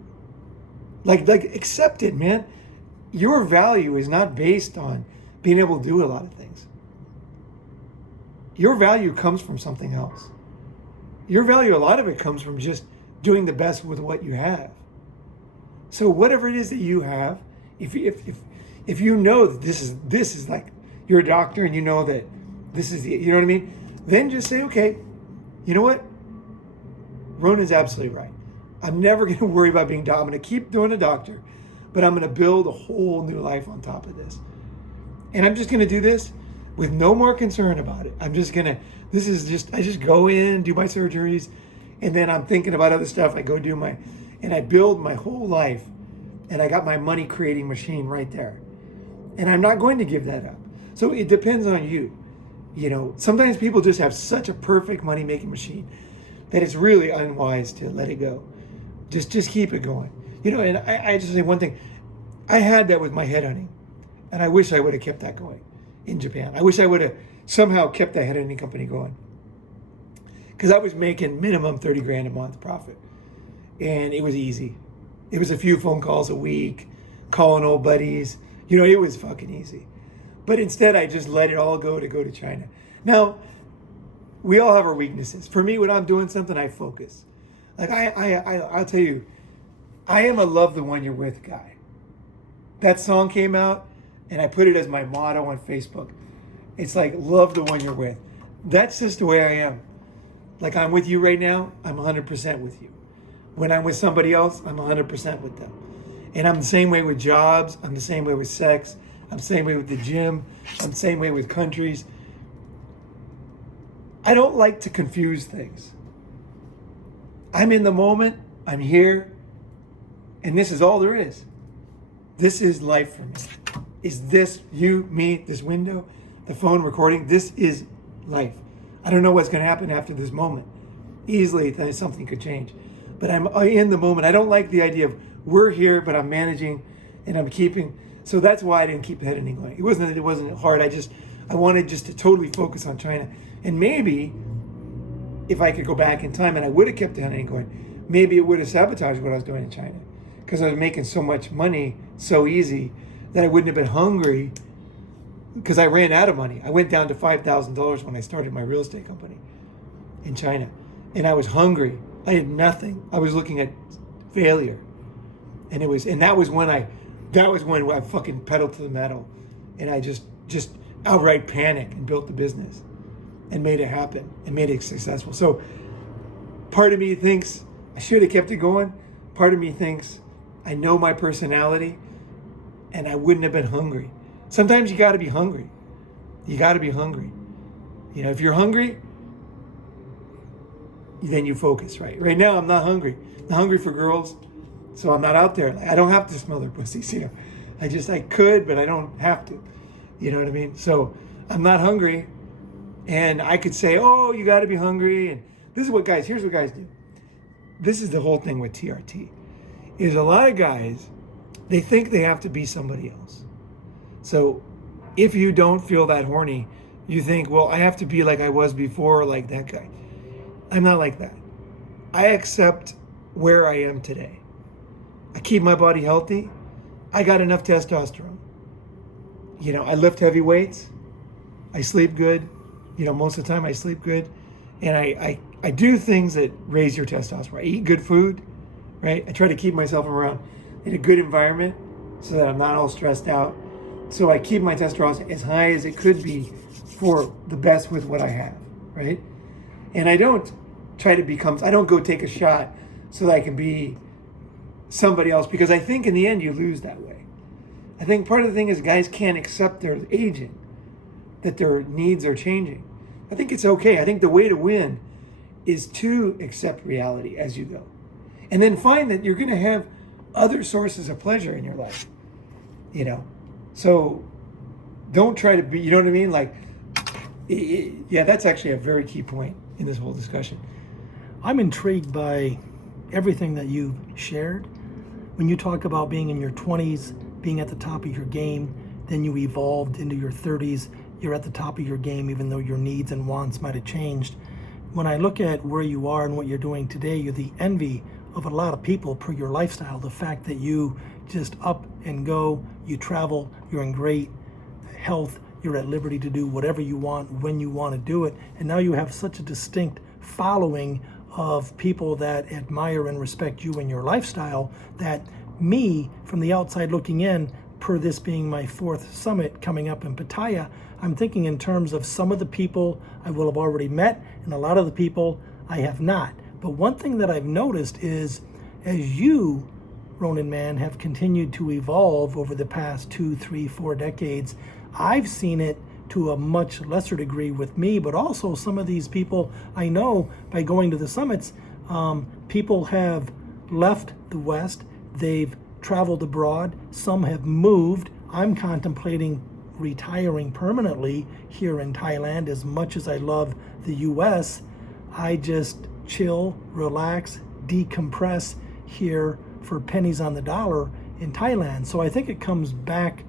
Like accept it, man. Your value is not based on being able to do a lot of things. Your value comes from something else. Your value, a lot of it comes from just doing the best with what you have. So whatever it is that you have, if you know that this is like, you're a doctor and you know that this is the, you know what I mean? Then just say, okay, you know what? Ronan's absolutely right. I'm never going to worry about being doctor. I'm going to keep doing a doctor, but I'm going to build a whole new life on top of this. And I'm just going to do this with no more concern about it. I just go in, do my surgeries, and then I'm thinking about other stuff. I I build my whole life, and I got my money creating machine right there. And I'm not going to give that up. So it depends on you. You know, sometimes people just have such a perfect money making machine that it's really unwise to let it go. Just keep it going. You know, and I just say one thing. I had that with my headhunting, and I wish I would have kept that going in Japan. I wish I would have somehow kept that headhunting company going, because I was making minimum 30 grand a month profit, and it was easy. It was a few phone calls a week, calling old buddies. You know, it was fucking easy. But instead, I just let it all go to China. Now, we all have our weaknesses. For me, when I'm doing something, I focus. Like I'll tell you, I am a love the one you're with guy. That song came out, and I put it as my motto on Facebook. It's like, love the one you're with. That's just the way I am. Like, I'm with you right now, I'm 100% with you. When I'm with somebody else, I'm 100% with them. And I'm the same way with jobs, I'm the same way with sex, I'm the same way with the gym, I'm the same way with countries. I don't like to confuse things. I'm in the moment, I'm here, and this is all there is. This is life for me. Is this you, me, this window, the phone recording? This is life. I don't know what's going to happen after this moment. Easily, something could change. But I'm in the moment. I don't like the idea of we're here, but I'm managing and I'm keeping. So that's why I didn't keep heading going. It wasn't that it wasn't hard. I wanted just to totally focus on China. And maybe if I could go back in time and I would have kept heading going, maybe it would have sabotaged what I was doing in China, because I was making so much money so easy that I wouldn't have been hungry, because I ran out of money. I went down to $5,000 when I started my real estate company in China, and I was hungry. I had nothing. I was looking at failure, and that was when I fucking pedaled to the metal, and I just outright panicked and built the business and made it happen and made it successful. So part of me thinks I should have kept it going. Part of me thinks I know my personality and I wouldn't have been hungry. Sometimes you got to be hungry. You got to be hungry. You know, if you're hungry, then you focus, right? Right now, I'm not hungry. I'm hungry for girls, so I'm not out there. I don't have to smell their pussies, you know. I could, but I don't have to. You know what I mean? So I'm not hungry, and I could say, oh, you got to be hungry. And here's what guys do. This is the whole thing with TRT, is a lot of guys, they think they have to be somebody else. So if you don't feel that horny, you think, well, I have to be like I was before, like that guy. I'm not like that. I accept where I am today. I keep my body healthy. I got enough testosterone. You know, I lift heavy weights. I sleep good. You know, most of the time I sleep good. And I do things that raise your testosterone. I eat good food, right? I try to keep myself around in a good environment so that I'm not all stressed out. So I keep my testosterone as high as it could be for the best with what I have, right? And I don't I don't go take a shot so that I can be somebody else, because I think in the end you lose that way. I think part of the thing is guys can't accept their aging, that their needs are changing. I think it's okay. I think the way to win is to accept reality as you go. And then find that you're going to have other sources of pleasure in your life, you know? So don't try to be, you know what I mean? Like, yeah, that's actually a very key point in this whole discussion. I'm intrigued by everything that you've shared. When you talk about being in your 20s, being at the top of your game, then you evolved into your 30s, you're at the top of your game even though your needs and wants might have changed. When I look at where you are and what you're doing today, you're the envy of a lot of people per your lifestyle. The fact that you just up and go, you travel, you're in great health, you're at liberty to do whatever you want when you want to do it. And now you have such a distinct following of people that admire and respect you and your lifestyle that me, from the outside looking in, per this being my 4th summit coming up in Pattaya, I'm thinking in terms of some of the people I will have already met and a lot of the people I have not. But one thing that I've noticed is as you, Ronin Man, have continued to evolve over the past 2, 3, 4 decades, I've seen it to a much lesser degree with me, but also some of these people I know by going to the summits, people have left the West, they've traveled abroad, some have moved. I'm contemplating retiring permanently here in Thailand. As much as I love the US, I just chill, relax, decompress here for pennies on the dollar in Thailand. So I think it comes back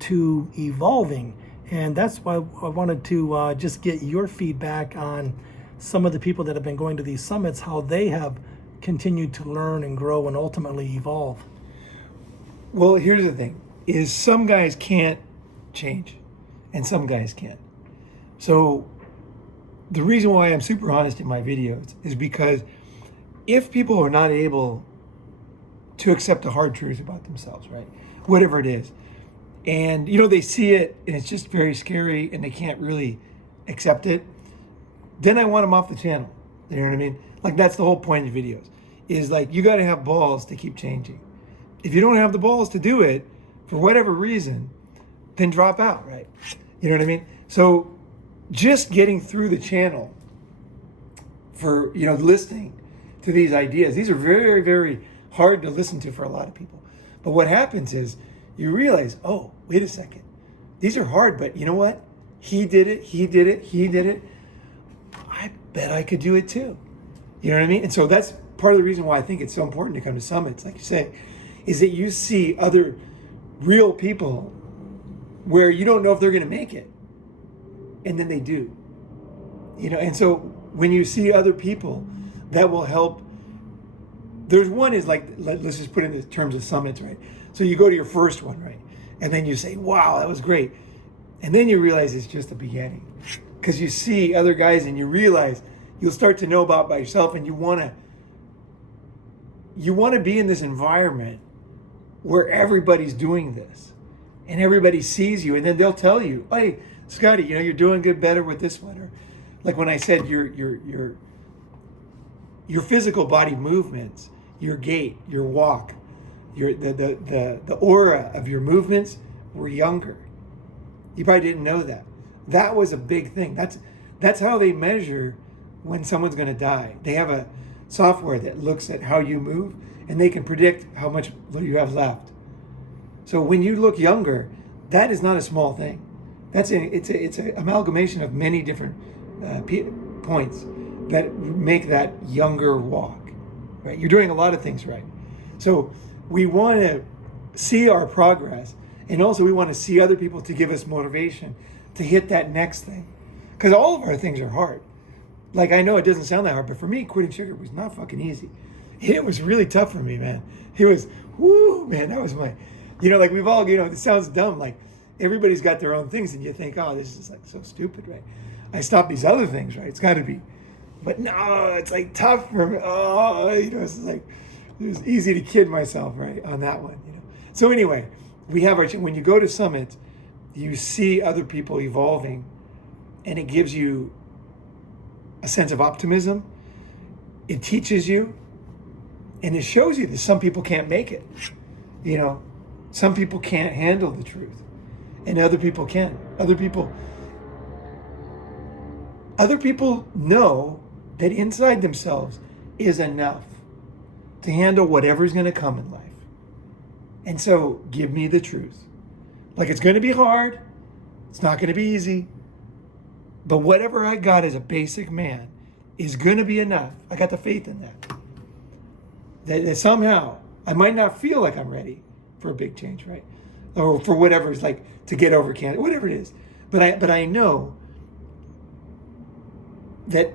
to evolving. And that's why I wanted to just get your feedback on some of the people that have been going to these summits, how they have continued to learn and grow and ultimately evolve. Well, here's the thing, is some guys can't change and some guys can. So the reason why I'm super honest in my videos is because if people are not able to accept the hard truth about themselves, right, whatever it is, and you know they see it and it's just very scary and they can't really accept it, then I want them off the channel. You know what I mean? Like, that's the whole point of videos, is like, you got to have balls to keep changing. If you don't have the balls to do it for whatever reason, then drop out, right? You know what I mean? So just getting through the channel for, you know, listening to these ideas, these are very, very hard to listen to for a lot of people. But what happens is you realize, oh, wait a second, these are hard, but you know what? He did it, he did it, he did it. bet I could do it too. You know what I mean? And so that's part of the reason why I think it's so important to come to summits, like you say, is that you see other real people where you don't know if they're going to make it, and then they do. You know, and so when you see other people that will help, there's one is like, let's just put it in terms of summits, right? So you go to your first one, right? And then you say, wow, that was great. And then you realize it's just the beginning, because you see other guys and you realize you'll start to know about by yourself, and you want to be in this environment where everybody's doing this and everybody sees you, and then they'll tell you, hey, Scotty, you know, you're doing good, better with this one. Or like when I said your physical body movements, your gait, your walk, the aura of your movements were younger. You probably didn't know that. That was a big thing. That's how they measure when someone's going to die. They have a software that looks at how you move, and they can predict how much you have left. So when you look younger, that is not a small thing. It's an amalgamation of many different points that make that younger walk. Right? You're doing a lot of things right. So we want to see our progress, and also we want to see other people to give us motivation to hit that next thing. Because all of our things are hard. Like, I know it doesn't sound that hard, but for me, quitting sugar was not fucking easy. It was really tough for me, man. It was, whoo, man, that was my, you know, like we've all, you know, it sounds dumb. Like everybody's got their own things, and you think, oh, this is like so stupid, right? I stopped these other things, right? It's got to be. But no, it's like tough for me. Oh, you know, it's like, it was easy to kid myself, right, on that one, you know. So anyway, we have our, when you go to summits, you see other people evolving, and it gives you a sense of optimism. It teaches you, and it shows you that some people can't make it. You know, some people can't handle the truth, and other people can. Other people know that inside themselves is enough to handle whatever's going to come in life. And so give me the truth. Like, it's going to be hard. It's not going to be easy. But whatever I got as a basic man is going to be enough. I got the faith in that. That somehow I might not feel like I'm ready for a big change, right? Or for whatever it's like to get over cancer, whatever it is. But I know that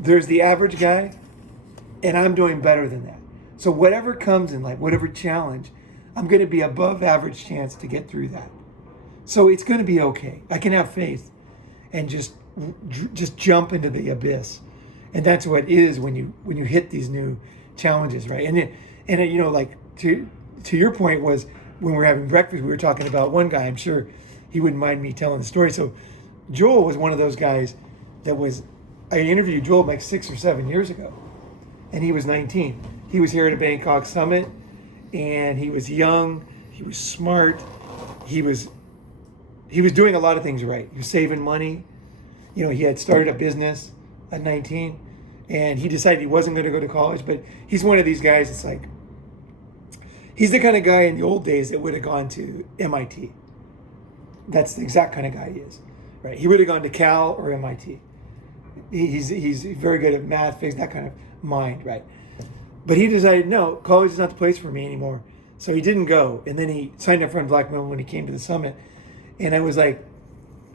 there's the average guy, and I'm doing better than that. So whatever comes in life, whatever challenge, I'm going to be above average chance to get through that. So it's going to be okay. I can have faith and just jump into the abyss. And that's what it is when you hit these new challenges, right? And you know, like to your point was when we were having breakfast, we were talking about one guy. I'm sure he wouldn't mind me telling the story. So Joel was one of those guys that was, I interviewed Joel like 6 or 7 years ago, and he was 19. He was here at a Bangkok Summit, and he was young, he was smart, he was doing a lot of things right. He was saving money. You know, he had started a business at 19, and he decided he wasn't going to go to college, but he's one of these guys that's like, he's the kind of guy in the old days that would have gone to MIT. That's the exact kind of guy he is, right? He would have gone to Cal or MIT. He's very good at math, physics, that kind of mind, right? But he decided, no, college is not the place for me anymore. So he didn't go. And then he signed up for Unblackmailable when he came to the summit. And I was like,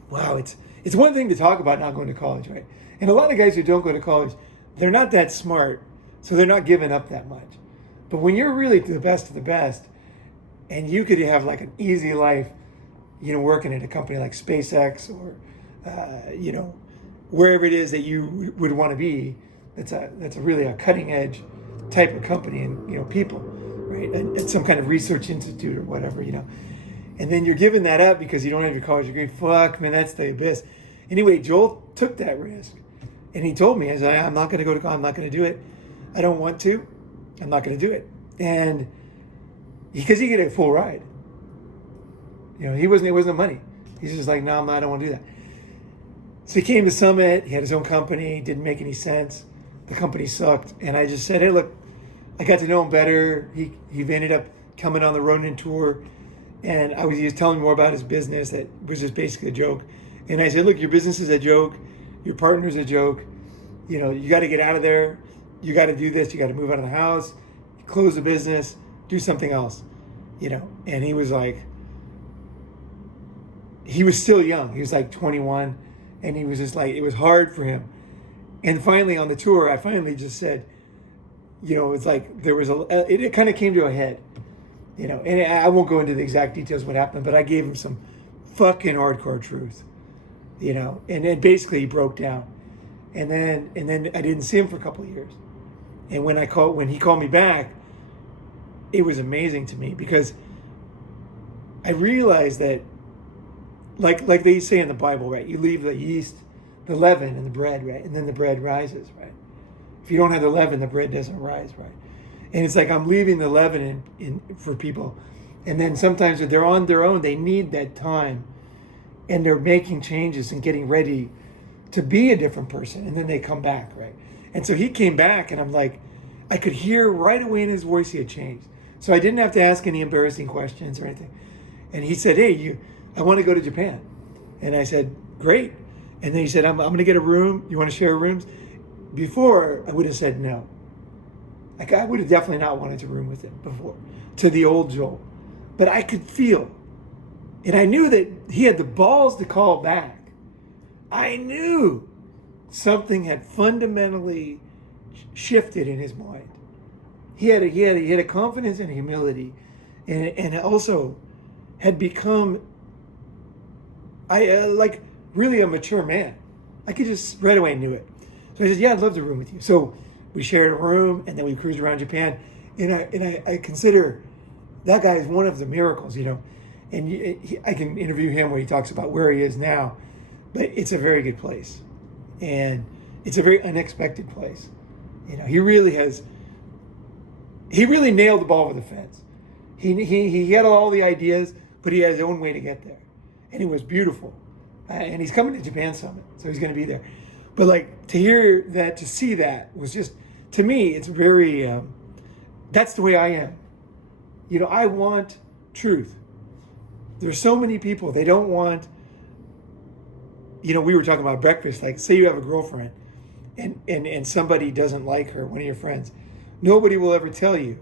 wow, it's one thing to talk about not going to college, right? And a lot of guys who don't go to college, they're not that smart, so they're not giving up that much. But when you're really the best of the best, and you could have like an easy life, you know, working at a company like SpaceX or, you know, wherever it is that you would want to be, that's really a cutting edge type of company and, you know, people, right? And at some kind of research institute or whatever, you know. And then you're giving that up because you don't have your college degree. Fuck, man, that's the abyss. Anyway, Joel took that risk. And he told me, I said, I'm not going to go to college. I'm not going to do it. I don't want to. I'm not going to do it. And because he get a full ride. You know, it wasn't money. He's just like, no, I don't want to do that. So he came to Summit. He had his own company. Didn't make any sense. The company sucked. And I just said, hey, look, I got to know him better. He ended up coming on the Ronin tour. And he was telling me more about his business that was just basically a joke. And I said, look, your business is a joke. Your partner's a joke. You know, you got to get out of there. You got to do this. You got to move out of the house, close the business, do something else, you know. And he was like, he was still young. He was like 21, and he was just like, it was hard for him. And finally on the tour, I finally just said, you know, it's like there was it kind of came to a head, you know. And I won't go into the exact details of what happened, but I gave him some fucking hardcore truth, you know. And then basically he broke down. And then I didn't see him for a couple of years. And when he called me back, it was amazing to me, because I realized that, like they say in the Bible, right? You leave the yeast, the leaven in the bread, right? And then the bread rises, right? If you don't have the leaven, the bread doesn't rise, right? And it's like I'm leaving the leaven in for people. And then sometimes if they're on their own, they need that time, and they're making changes and getting ready to be a different person, and then they come back, right? And so he came back, and I'm like, I could hear right away in his voice he had changed. So I didn't have to ask any embarrassing questions or anything. And he said, hey, I want to go to Japan. And I said, great. And then he said, I'm going to get a room. You want to share rooms? Before, I would have said no. Like, I would have definitely not wanted to room with him before, to the old Joel. But I could feel, and I knew that he had the balls to call back. I knew something had fundamentally shifted in his mind. He had a confidence and humility, and also had become like really a mature man. I could just right away knew it. So I said, yeah, I'd love to room with you. So we shared a room, and then we cruised around Japan. And I consider that guy as one of the miracles, you know. And I can interview him where he talks about where he is now. But it's a very good place, and it's a very unexpected place. You know, he really nailed the ball over the fence. He had all the ideas, but he had his own way to get there, and it was beautiful. And he's coming to Japan Summit, so he's going to be there. But like, to hear that, to see that was just, to me, it's very. That's the way I am. You know, I want truth. There's so many people, they don't want. You know, we were talking about breakfast, like say you have a girlfriend and somebody doesn't like her, one of your friends. Nobody will ever tell you.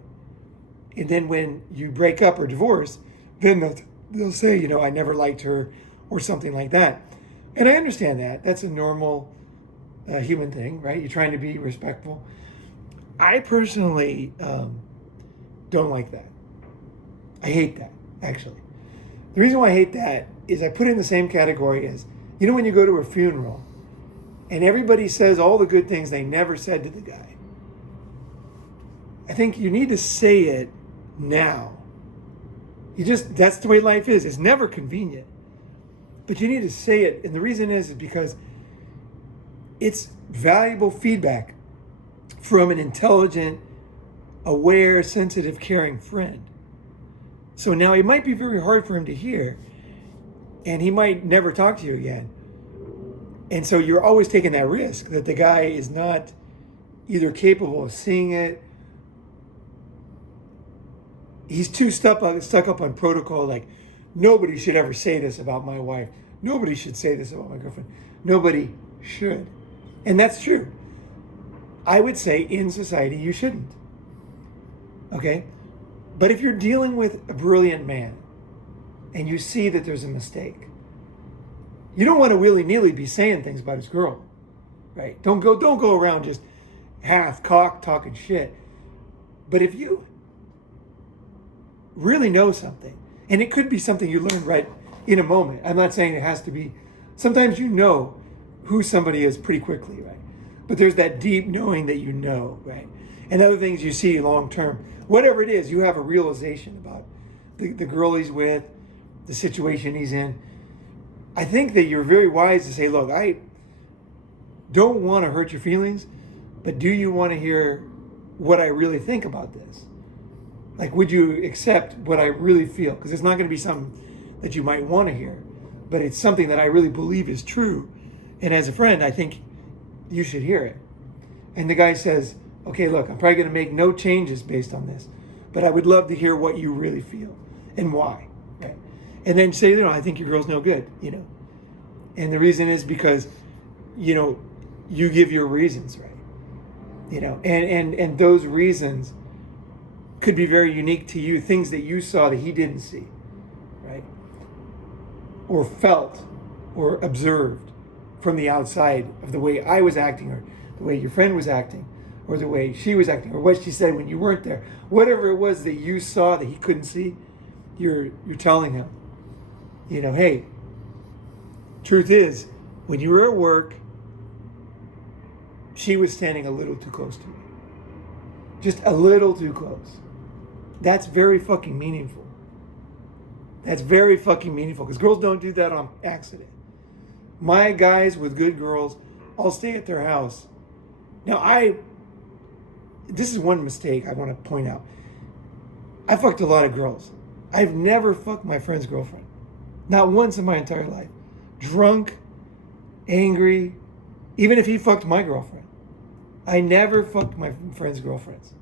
And then when you break up or divorce, then they'll say, you know, I never liked her or something like that. And I understand that. That's a normal human thing, right? You're trying to be respectful. I personally don't like that. I hate that, actually. The reason why I hate that is I put it in the same category as, you know, when you go to a funeral and everybody says all the good things they never said to the guy. I think you need to say it now. That's the way life is. It's never convenient. But you need to say it. And the reason is because it's valuable feedback from an intelligent, aware, sensitive, caring friend. So now it might be very hard for him to hear, and he might never talk to you again. And so you're always taking that risk that the guy is not either capable of seeing it. He's too stuck up on protocol, like, nobody should ever say this about my wife. Nobody should say this about my girlfriend. Nobody should. And that's true. I would say in society you shouldn't. Okay? But if you're dealing with a brilliant man and you see that there's a mistake, you don't want to willy-nilly be saying things about his girl, right? Don't go around just half-cocked talking shit. But if you really know something, and it could be something you learned right in a moment. I'm not saying it has to be. Sometimes you know who somebody is pretty quickly, right? But there's that deep knowing that you know, right? And other things you see long term. Whatever it is, you have a realization about the girl he's with, the situation he's in. I think that you're very wise to say, look, I don't want to hurt your feelings, but do you want to hear what I really think about this? Like, would you accept what I really feel? Because it's not going to be something that you might want to hear, but it's something that I really believe is true. And as a friend, I think you should hear it. And the guy says, okay, look, I'm probably going to make no changes based on this, but I would love to hear what you really feel and why. Right? And then say, I think your girl's no good, And the reason is because, you give your reasons, right? You know, and those reasons could be very unique to you, things that you saw that he didn't see, right? Or felt or observed from the outside of the way I was acting, or the way your friend was acting, or the way she was acting, or what she said when you weren't there. Whatever it was that you saw that he couldn't see, you're telling him, you know, hey, truth is, when you were at work, she was standing a little too close to me. Just a little too close. That's very fucking meaningful. That's very fucking meaningful, because girls don't do that on accident. My guys with good girls, I'll stay at their house. Now, this is one mistake I want to point out. I fucked a lot of girls. I've never fucked my friend's girlfriend. Not once in my entire life. Drunk, angry, even if he fucked my girlfriend. I never fucked my friend's girlfriends.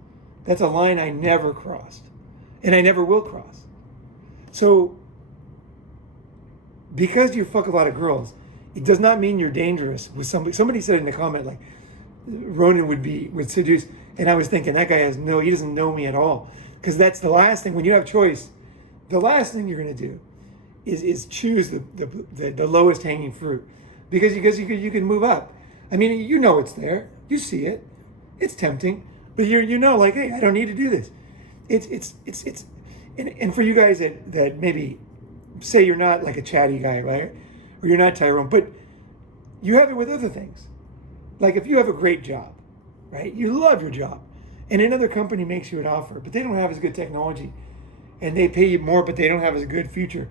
That's a line I never crossed. And I never will cross. So, because you fuck a lot of girls, it does not mean you're dangerous with somebody. Somebody said in the comment, like, Ronin would seduce. And I was thinking, that guy he doesn't know me at all. Because that's the last thing, when you have choice, the last thing you're going to do is choose the lowest hanging fruit. Because you can move up. I mean, you know it's there. You see it. It's tempting. But you know, like, hey, I don't need to do this. It's and for you guys that maybe say you're not like a chatty guy, right? Or you're not Tyrone, but you have it with other things. Like if you have a great job, right? You love your job. And another company makes you an offer, but they don't have as good technology. And they pay you more, but they don't have as good future.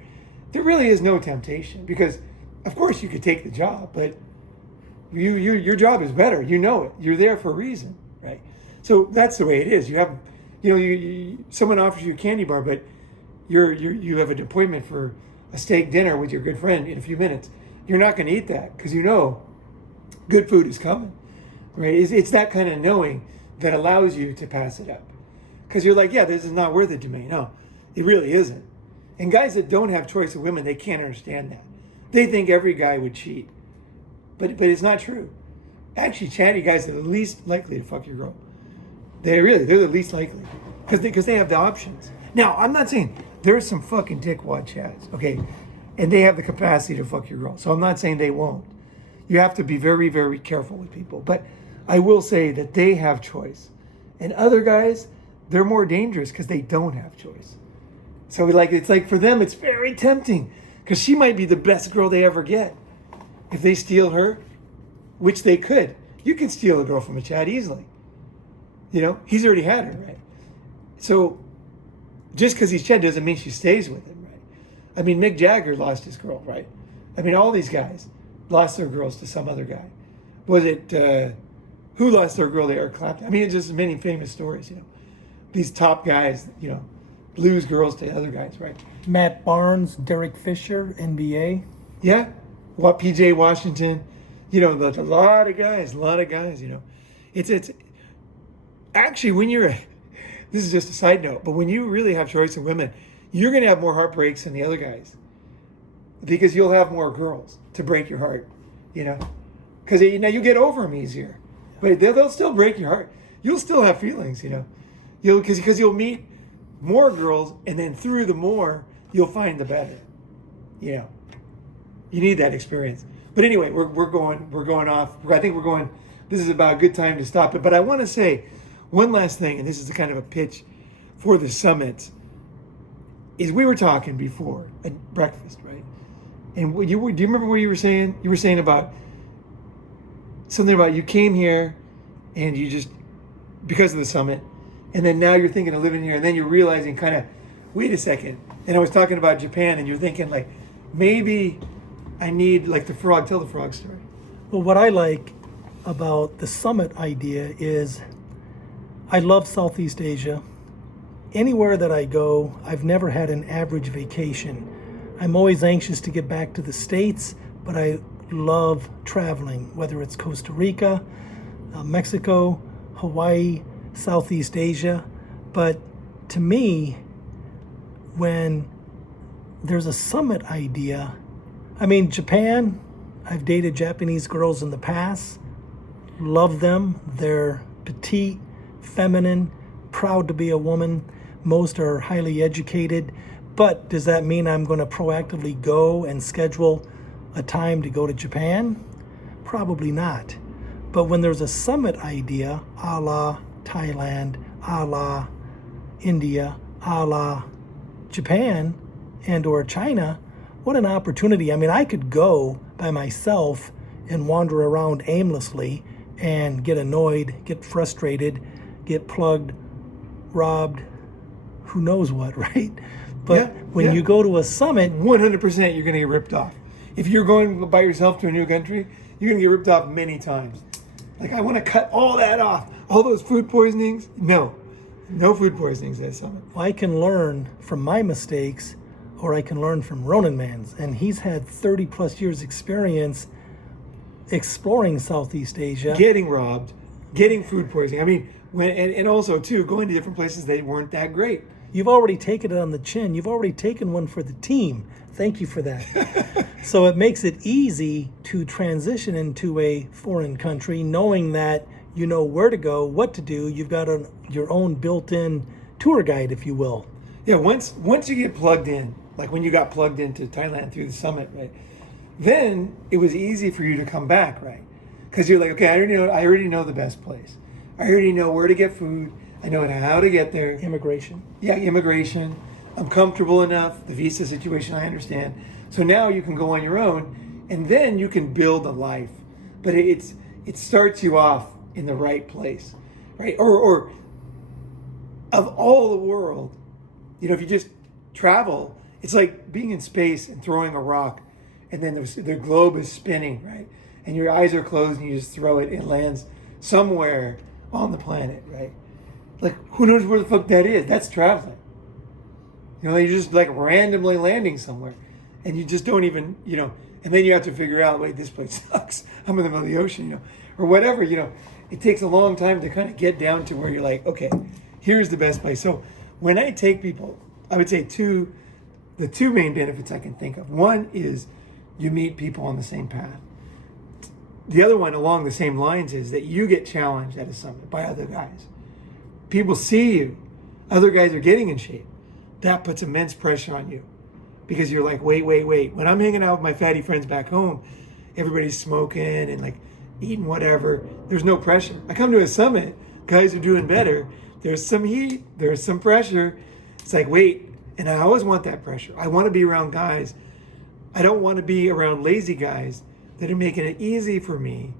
There really is no temptation, because of course you could take the job, but your job is better. You know it. You're there for a reason, right? So that's the way it is. You have, someone offers you a candy bar, but you have an appointment for a steak dinner with your good friend in a few minutes. You're not going to eat that because you know good food is coming, right? It's that kind of knowing that allows you to pass it up, because you're like, yeah, this is not worth it to me. No, it really isn't. And guys that don't have choice of women, they can't understand that. They think every guy would cheat, but it's not true. Actually, chatty guys are the least likely to fuck your girl. They're the least likely, because they have the options. Now, I'm not saying there's some fucking dickwad chads, okay, and they have the capacity to fuck your girl. So I'm not saying they won't. You have to be very, very careful with people. But I will say that they have choice, and other guys, they're more dangerous because they don't have choice. So it's like for them, it's very tempting, because she might be the best girl they ever get. If they steal her, which they could, you can steal a girl from a chat easily. He's already had her, right? So just because he's Chad doesn't mean she stays with him, right? I mean, Mick Jagger lost his girl, right? I mean, all these guys lost their girls to some other guy. Was it, who lost their girl to Eric Clapton? I mean, it's just many famous stories, These top guys, lose girls to other guys, right? Matt Barnes, Derek Fisher, NBA. Yeah. PJ Washington, a lot of guys, It's actually, when this is just a side note, but when you really have choice in women, you're going to have more heartbreaks than the other guys, because you'll have more girls to break your heart, because you get over them easier, but they'll still break your heart. You'll still have feelings, because you'll meet more girls, and then through the more, you'll find the better, You need that experience. But anyway, we're going off. I think this is about a good time to stop it. But I want to say one last thing, and this is kind of a pitch for the summit, is we were talking before at breakfast, right? And do you remember what you were saying? You were saying about something about you came here and you just, because of the summit, and then now you're thinking of living here, and then you're realizing kind of, wait a second. And I was talking about Japan, and you're thinking like, maybe I need like the frog. Tell the frog story. Well, what I like about the summit idea is I love Southeast Asia. Anywhere that I go, I've never had an average vacation. I'm always anxious to get back to the States, but I love traveling, whether it's Costa Rica, Mexico, Hawaii, Southeast Asia. But to me, when there's a summit idea, I mean, Japan, I've dated Japanese girls in the past. Love them. They're petite, feminine, proud to be a woman. Most are highly educated. But does that mean I'm going to proactively go and schedule a time to go to Japan? Probably not. But when there's a summit idea, a la Thailand, a la India, a la Japan, and or China, what an opportunity. I mean, I could go by myself and wander around aimlessly and get annoyed, get frustrated, get plugged, robbed, who knows what, right? But when you go to a summit, 100% you're going to get ripped off. If you're going by yourself to a new country, you're going to get ripped off many times. Like, I want to cut all that off. All those food poisonings. No food poisonings at summit. I can learn from my mistakes, or I can learn from Ronin Man's. And he's had 30 plus years experience exploring Southeast Asia. Getting robbed, getting food poisoning. I mean, and also, too, going to different places that weren't that great. You've already taken it on the chin. You've already taken one for the team. Thank you for that. So it makes it easy to transition into a foreign country, knowing that you know where to go, what to do. You've got your own built-in tour guide, if you will. Yeah, once you get plugged in, like when you got plugged into Thailand through the summit, right? Then it was easy for you to come back, right? Because you're like, okay, I already know the best place. I already know where to get food. I know how to get there. Immigration. Yeah, immigration. I'm comfortable enough. The visa situation, I understand. So now you can go on your own, and then you can build a life. But it starts you off in the right place, right? Or of all the world, if you just travel, it's like being in space and throwing a rock, and then the globe is spinning, right? And your eyes are closed, and you just throw it. It lands somewhere on the planet, right? Like, who knows where the fuck that is? That's traveling. You're just like randomly landing somewhere, and you just don't even, and then you have to figure out, wait, this place sucks. I'm in the middle of the ocean, or whatever, It takes a long time to kind of get down to where you're like, okay, here's the best place. So when I take people, I would say the two main benefits I can think of. One is you meet people on the same path. The other one along the same lines is that you get challenged at a summit by other guys. People see you. Other guys are getting in shape. That puts immense pressure on you because you're like, wait. When I'm hanging out with my fatty friends back home, everybody's smoking and like eating whatever. There's no pressure. I come to a summit, guys are doing better. There's some heat. There's some pressure. It's like, wait. And I always want that pressure. I want to be around guys. I don't want to be around lazy guys that are making it easy for me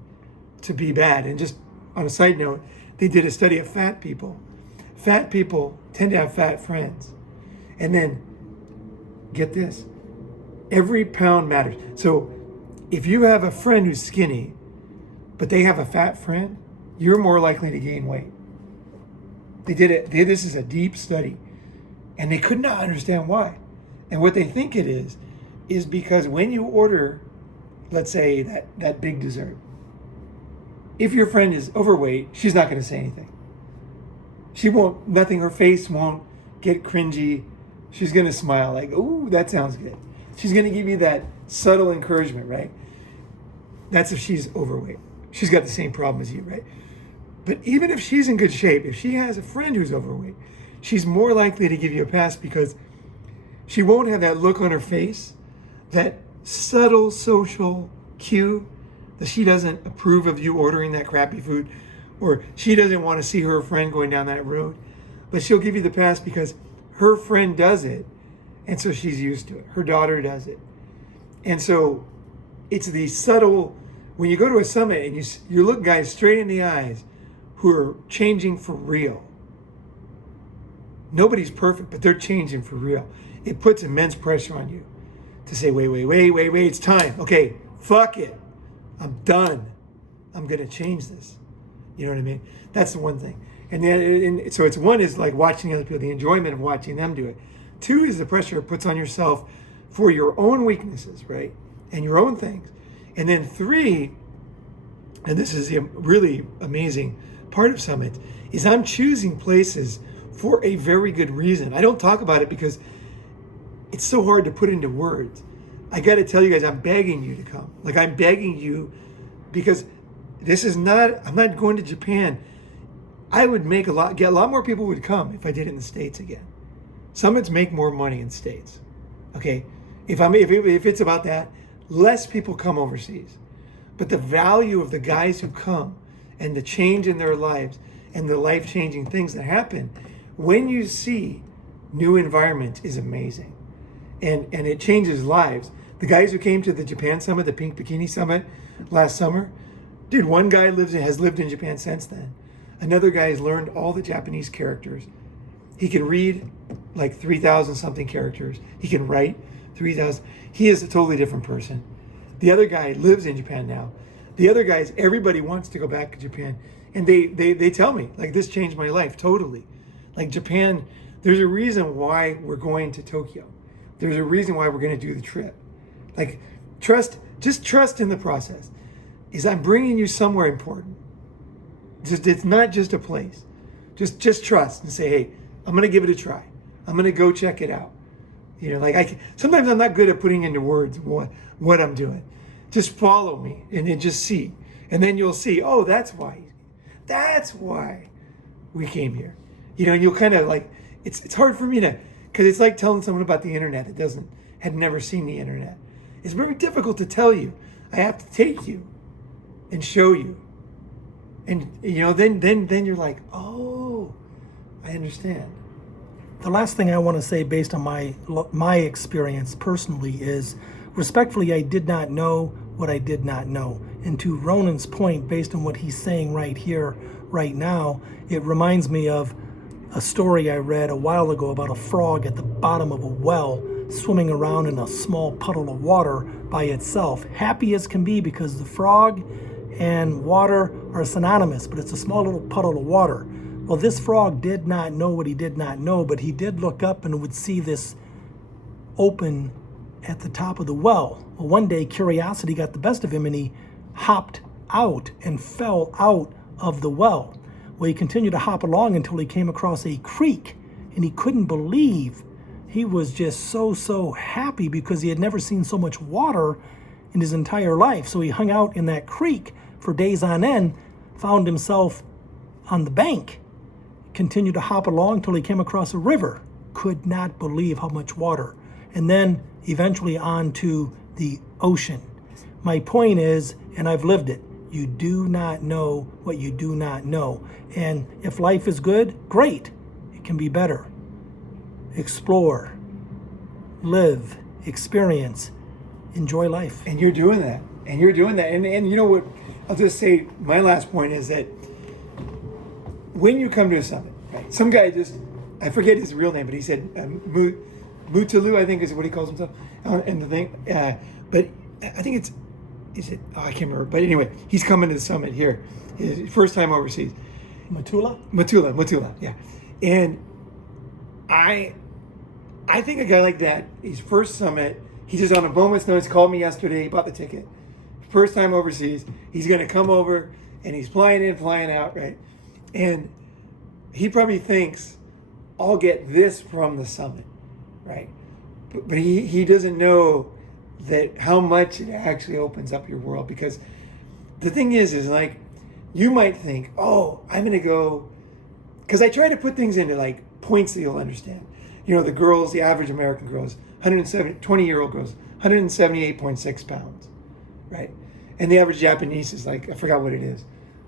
to be bad. And just on a side note, they did a study of fat people. Fat people tend to have fat friends. And then, get this, every pound matters. So if you have a friend who's skinny, but they have a fat friend, you're more likely to gain weight. They did it. This is a deep study. And they could not understand why. And what they think it is because when you order, let's say, that big dessert, if your friend is overweight, she's not going to say anything. She won't, nothing, her face won't get cringy. She's going to smile like, ooh, that sounds good. She's going to give you that subtle encouragement, right? That's if she's overweight. She's got the same problem as you, right? But even if she's in good shape, if she has a friend who's overweight, she's more likely to give you a pass because she won't have that look on her face, that subtle social cue that she doesn't approve of you ordering that crappy food, or she doesn't want to see her friend going down that road. But she'll give you the pass because her friend does it, and so she's used to it. Her daughter does it. And so it's the subtle, when you go to a summit and you look guys straight in the eyes who are changing for real. Nobody's perfect, but they're changing for real. It puts immense pressure on you to say, wait, it's time. Okay, fuck it. I'm done. I'm going to change this. You know what I mean? That's the one thing. And then, so it's one is like watching other people, the enjoyment of watching them do it. Two is the pressure it puts on yourself for your own weaknesses, right? And your own things. And then three, and this is the really amazing part of Summit, is I'm choosing places for a very good reason. I don't talk about it because it's so hard to put into words. I got to tell you guys, I'm begging you to come. Like, I'm begging you because This is not, I'm not going to Japan. I would get a lot more people would come if I did it in the States again. Summits make more money in States. Okay, if it's about that, less people come overseas. But the value of the guys who come and the change in their lives and the life-changing things that happen when you see new environment is amazing. And it changes lives. The guys who came to the Japan Summit, the Pink Bikini Summit last summer, dude, one guy has lived in Japan since then. Another guy has learned all the Japanese characters. He can read like 3,000 something characters. He can write 3,000. He is a totally different person. The other guy lives in Japan now. The other guys, everybody wants to go back to Japan. And they tell me, like, this changed my life totally. Like Japan, there's a reason why we're going to Tokyo. There's a reason why we're going to do the trip. Like, just trust in the process. Is I'm bringing you somewhere important. It's not just a place. Just trust and say, hey, I'm going to give it a try. I'm going to go check it out. You know, like sometimes I'm not good at putting into words what I'm doing. Just follow me and then just see. And then you'll see, oh, that's why we came here. You know, and you'll kind of like, it's hard for me to, because it's like telling someone about the internet that had never seen the internet. It's very difficult to tell you. I have to take you and show you. And, you know, then you're like, oh, I understand. The last thing I want to say based on my experience personally is, respectfully, I did not know what I did not know. And to Ronin's point, based on what he's saying right here, right now, it reminds me of a story I read a while ago about a frog at the bottom of a well swimming around in a small puddle of water by itself, happy as can be because the frog and water are synonymous, but it's a small little puddle of water. Well, this frog did not know what he did not know, but he did look up and would see this open at the top of the well. Well, one day curiosity got the best of him and he hopped out and fell out of the well. Well, he continued to hop along until he came across a creek, and he couldn't believe. He was just so happy because he had never seen so much water in his entire life. So he hung out in that creek for days on end, found himself on the bank, continued to hop along till he came across a river, could not believe how much water, and then eventually on to the ocean. My point is, and I've lived it, you do not know what you do not know. And if life is good, great. It can be better. Explore, live, experience, enjoy life. And you're doing that. And you know what, I'll just say, my last point is that when you come to a summit, right, some guy I forget his real name, but he said Mutalu, I think is what he calls himself, and the thing, but I think I can't remember, but anyway, he's coming to the summit here, his first time overseas. Mutula, yeah. And I think a guy like that, his first summit, he's just on a moment's notice, called me yesterday, he bought the ticket. First time overseas, he's going to come over and he's flying in, flying out, right? And he probably thinks, I'll get this from the summit, right? But he doesn't know that how much it actually opens up your world, because the thing is like, you might think, oh, I'm going to go, because I try to put things into like points that you'll understand. You know, the average American girls, 20-year-old girls, 178.6 pounds, right? And the average Japanese is like, I forgot what it is,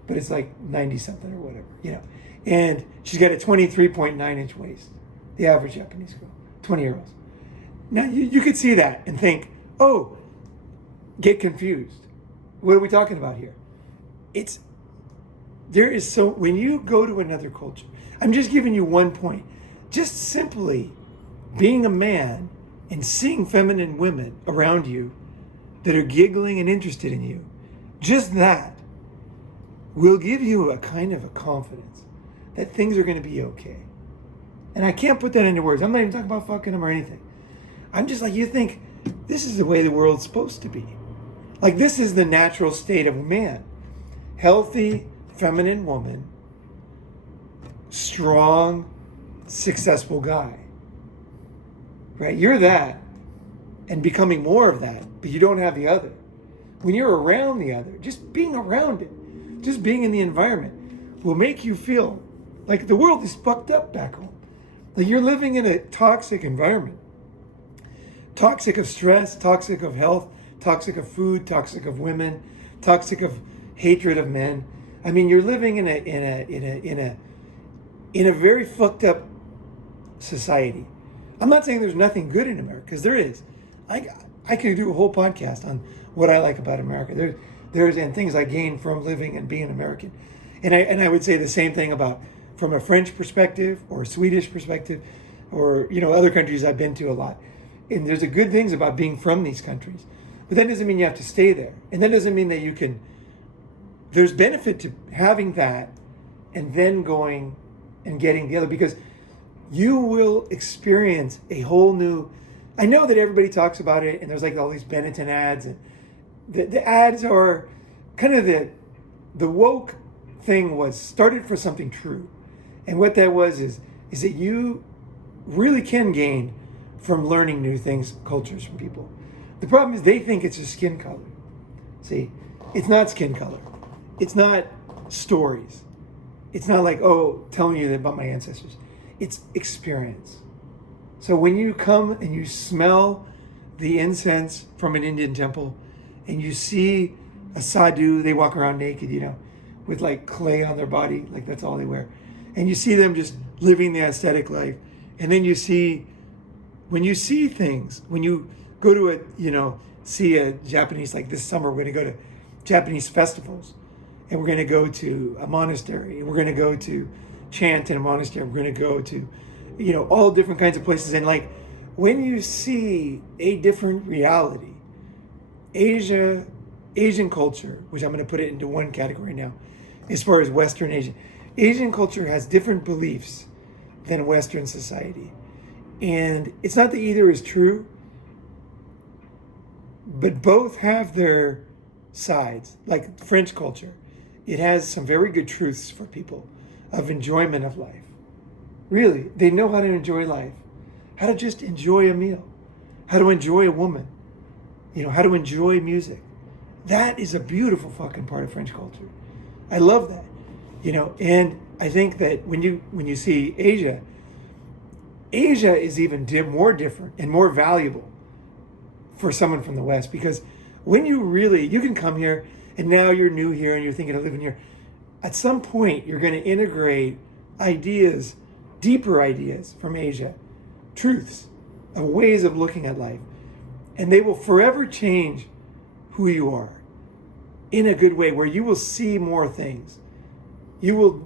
but it's like 90 something or whatever, you know. And she's got a 23.9 inch waist, the average Japanese girl, 20-year-olds. Now you could see that and think, oh, get confused. What are we talking about here? When you go to another culture, I'm just giving you one point, just simply being a man and seeing feminine women around you that are giggling and interested in you, just that will give you a kind of a confidence that things are going to be okay. And I can't put that into words. I'm not even talking about fucking them or anything. I'm just like, you think this is the way the world's supposed to be. Like, this is the natural state of a man. Healthy, feminine woman, strong, successful guy. Right? You're that and becoming more of that, but you don't have the other. When you're around the other, just being around it, just being in the environment will make you feel like the world is fucked up back home. Like you're living in a toxic environment. Toxic of stress, toxic of health, toxic of food, toxic of women, toxic of hatred of men. I mean, you're living in a very fucked up society. I'm not saying there's nothing good in America, because there is. I could do a whole podcast on what I like about America. There's and things I gained from living and being American. And I would say the same thing about from a French perspective or a Swedish perspective, or other countries I've been to a lot. And there's a good things about being from these countries. But that doesn't mean you have to stay there. And that doesn't mean that you can. There's benefit to having that and then going and getting the other, because you will experience a whole new. I know that everybody talks about it, and there's like all these Benetton ads, and the ads are kind of the woke thing was started for something true. And what that was is that you really can gain from learning new things, cultures from people. The problem is they think it's just skin color. See, it's not skin color. It's not stories. It's not like, telling you about my ancestors. It's experience. So when you come and you smell the incense from an Indian temple, and you see a sadhu, they walk around naked, with like clay on their body, like that's all they wear. And you see them just living the aesthetic life. And then when you see things, when you go to see a Japanese, like this summer, we're going to go to Japanese festivals, and we're going to go to a monastery, and we're going to go to chant in a monastery, we're going to go to, all different kinds of places. And like, when you see a different reality, Asian culture, which I'm going to put it into one category now, as far as Western Asian culture has different beliefs than Western society. And it's not that either is true, but both have their sides. Like French culture, it has some very good truths for people of enjoyment of life. Really, they know how to enjoy life, how to just enjoy a meal, how to enjoy a woman, how to enjoy music. That is a beautiful fucking part of French culture. I love that, and I think that when you see Asia is even more different and more valuable for someone from the West, because when you can come here and now you're new here and you're thinking of living here. At some point, you're going to integrate ideas, deeper ideas from Asia, truths, ways of looking at life, and they will forever change who you are in a good way, where you will see more things. You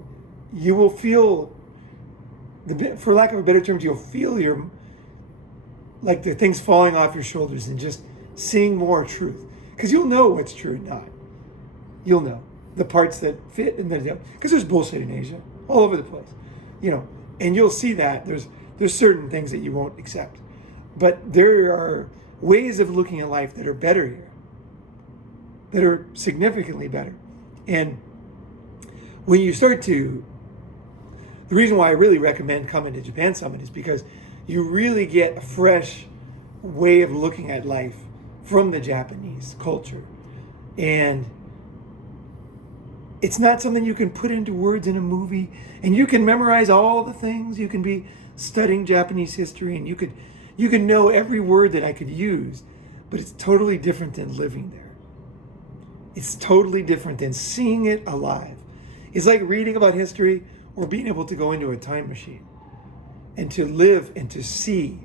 will feel, for lack of a better term, you'll feel like the things falling off your shoulders and just seeing more truth. Because you'll know what's true and not. You'll know the parts that fit and that don't. Because there's bullshit in Asia all over the place, and you'll see that there's certain things that you won't accept, but there are ways of looking at life that are better here, that are significantly better. And when you start to, the reason why I really recommend coming to Japan Summit is because you really get a fresh way of looking at life from the Japanese culture. And it's not something you can put into words in a movie, and you can memorize all the things. You can be studying Japanese history, and you can know every word that I could use, but it's totally different than living there. It's totally different than seeing it alive. It's like reading about history or being able to go into a time machine and to live and to see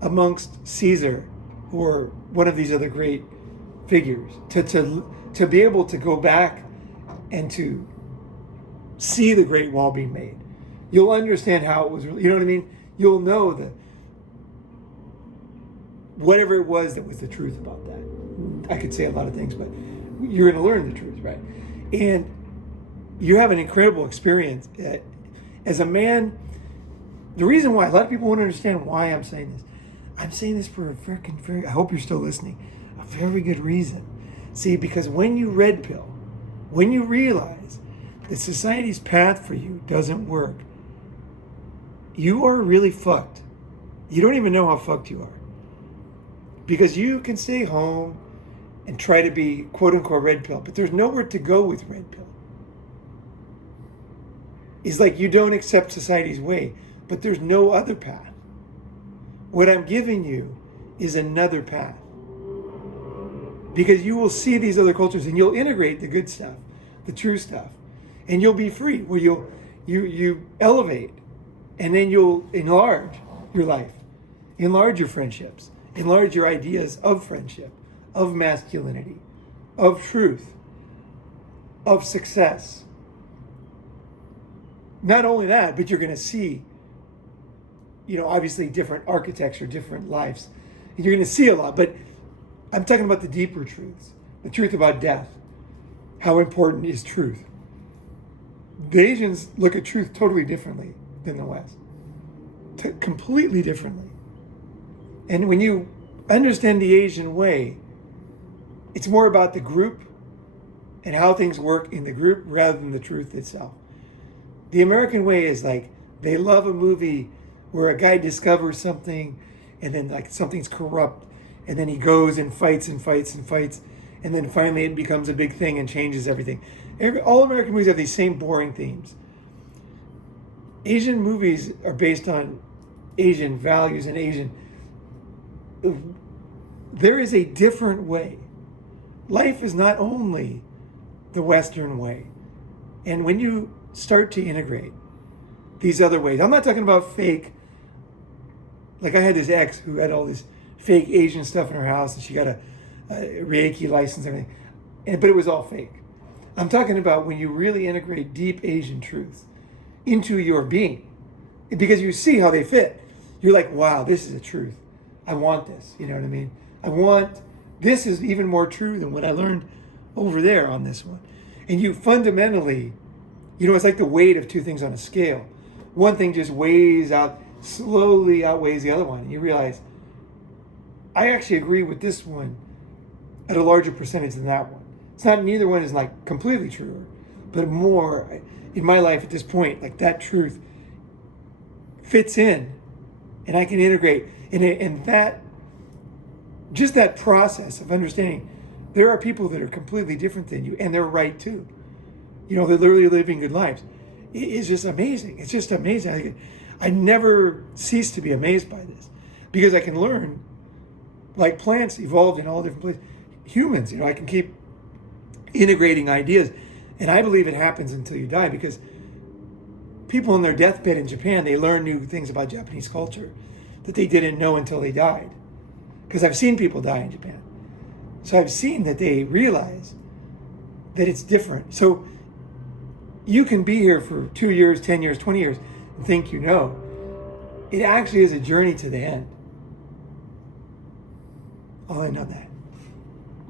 amongst Caesar or one of these other great figures, to be able to go back and to see the Great Wall being made. You'll understand how it was really, you know what I mean? You'll know that whatever it was that was the truth about that. I could say a lot of things, but you're going to learn the truth, right? And you have an incredible experience. As a man, the reason why, a lot of people won't understand why I'm saying this for a very, I hope you're still listening, a very good reason. See, because when you red pill, when you realize that society's path for you doesn't work, you are really fucked. You don't even know how fucked you are. Because you can stay home and try to be quote unquote red pill, but there's nowhere to go with red pill. is like you don't accept society's way, but there's no other path. What I'm giving you is another path. Because you will see these other cultures and you'll integrate the good stuff, the true stuff, and you'll be free, where you elevate, and then you'll enlarge your life, enlarge your friendships, enlarge your ideas of friendship, of masculinity, of truth, of success. Not only that, but you're going to see, obviously different architecture, different lives. And you're going to see a lot, but I'm talking about the deeper truths, the truth about death. How important is truth? The Asians look at truth totally differently than the West. Completely differently. And when you understand the Asian way, it's more about the group and how things work in the group rather than the truth itself. The American way is like, they love a movie where a guy discovers something and then like something's corrupt, and then he goes and fights and fights and fights, and then finally it becomes a big thing and changes everything. All American movies have these same boring themes. Asian movies are based on Asian values and Asian... There is a different way. Life is not only the Western way. And when you start to integrate these other ways, I'm not talking about fake, like I had this ex who had all this fake Asian stuff in her house, and she got a Reiki license and everything, but it was all fake. I'm talking about when you really integrate deep Asian truths into your being, because you see how they fit. You're like, wow, this is a truth. I want this. You know what I mean? This is even more true than what I learned over there on this one. And you fundamentally, it's like the weight of two things on a scale. One thing just slowly outweighs the other one. And you realize, I actually agree with this one at a larger percentage than that one. It's not, neither one is like completely true, but more in my life at this point, like that truth fits in and I can integrate. And that, just that process of understanding there are people that are completely different than you, and they're right too. They're literally living good lives. It is just amazing. It's just amazing. I never cease to be amazed by this, because I can learn, like plants evolved in all different places. Humans, I can keep integrating ideas. And I believe it happens until you die, because people on their deathbed in Japan, they learn new things about Japanese culture that they didn't know until they died. Because I've seen people die in Japan. So I've seen that they realize that it's different. So you can be here for 2 years, 10 years, 20 years, and think you know. It actually is a journey to the end. I'll end on that.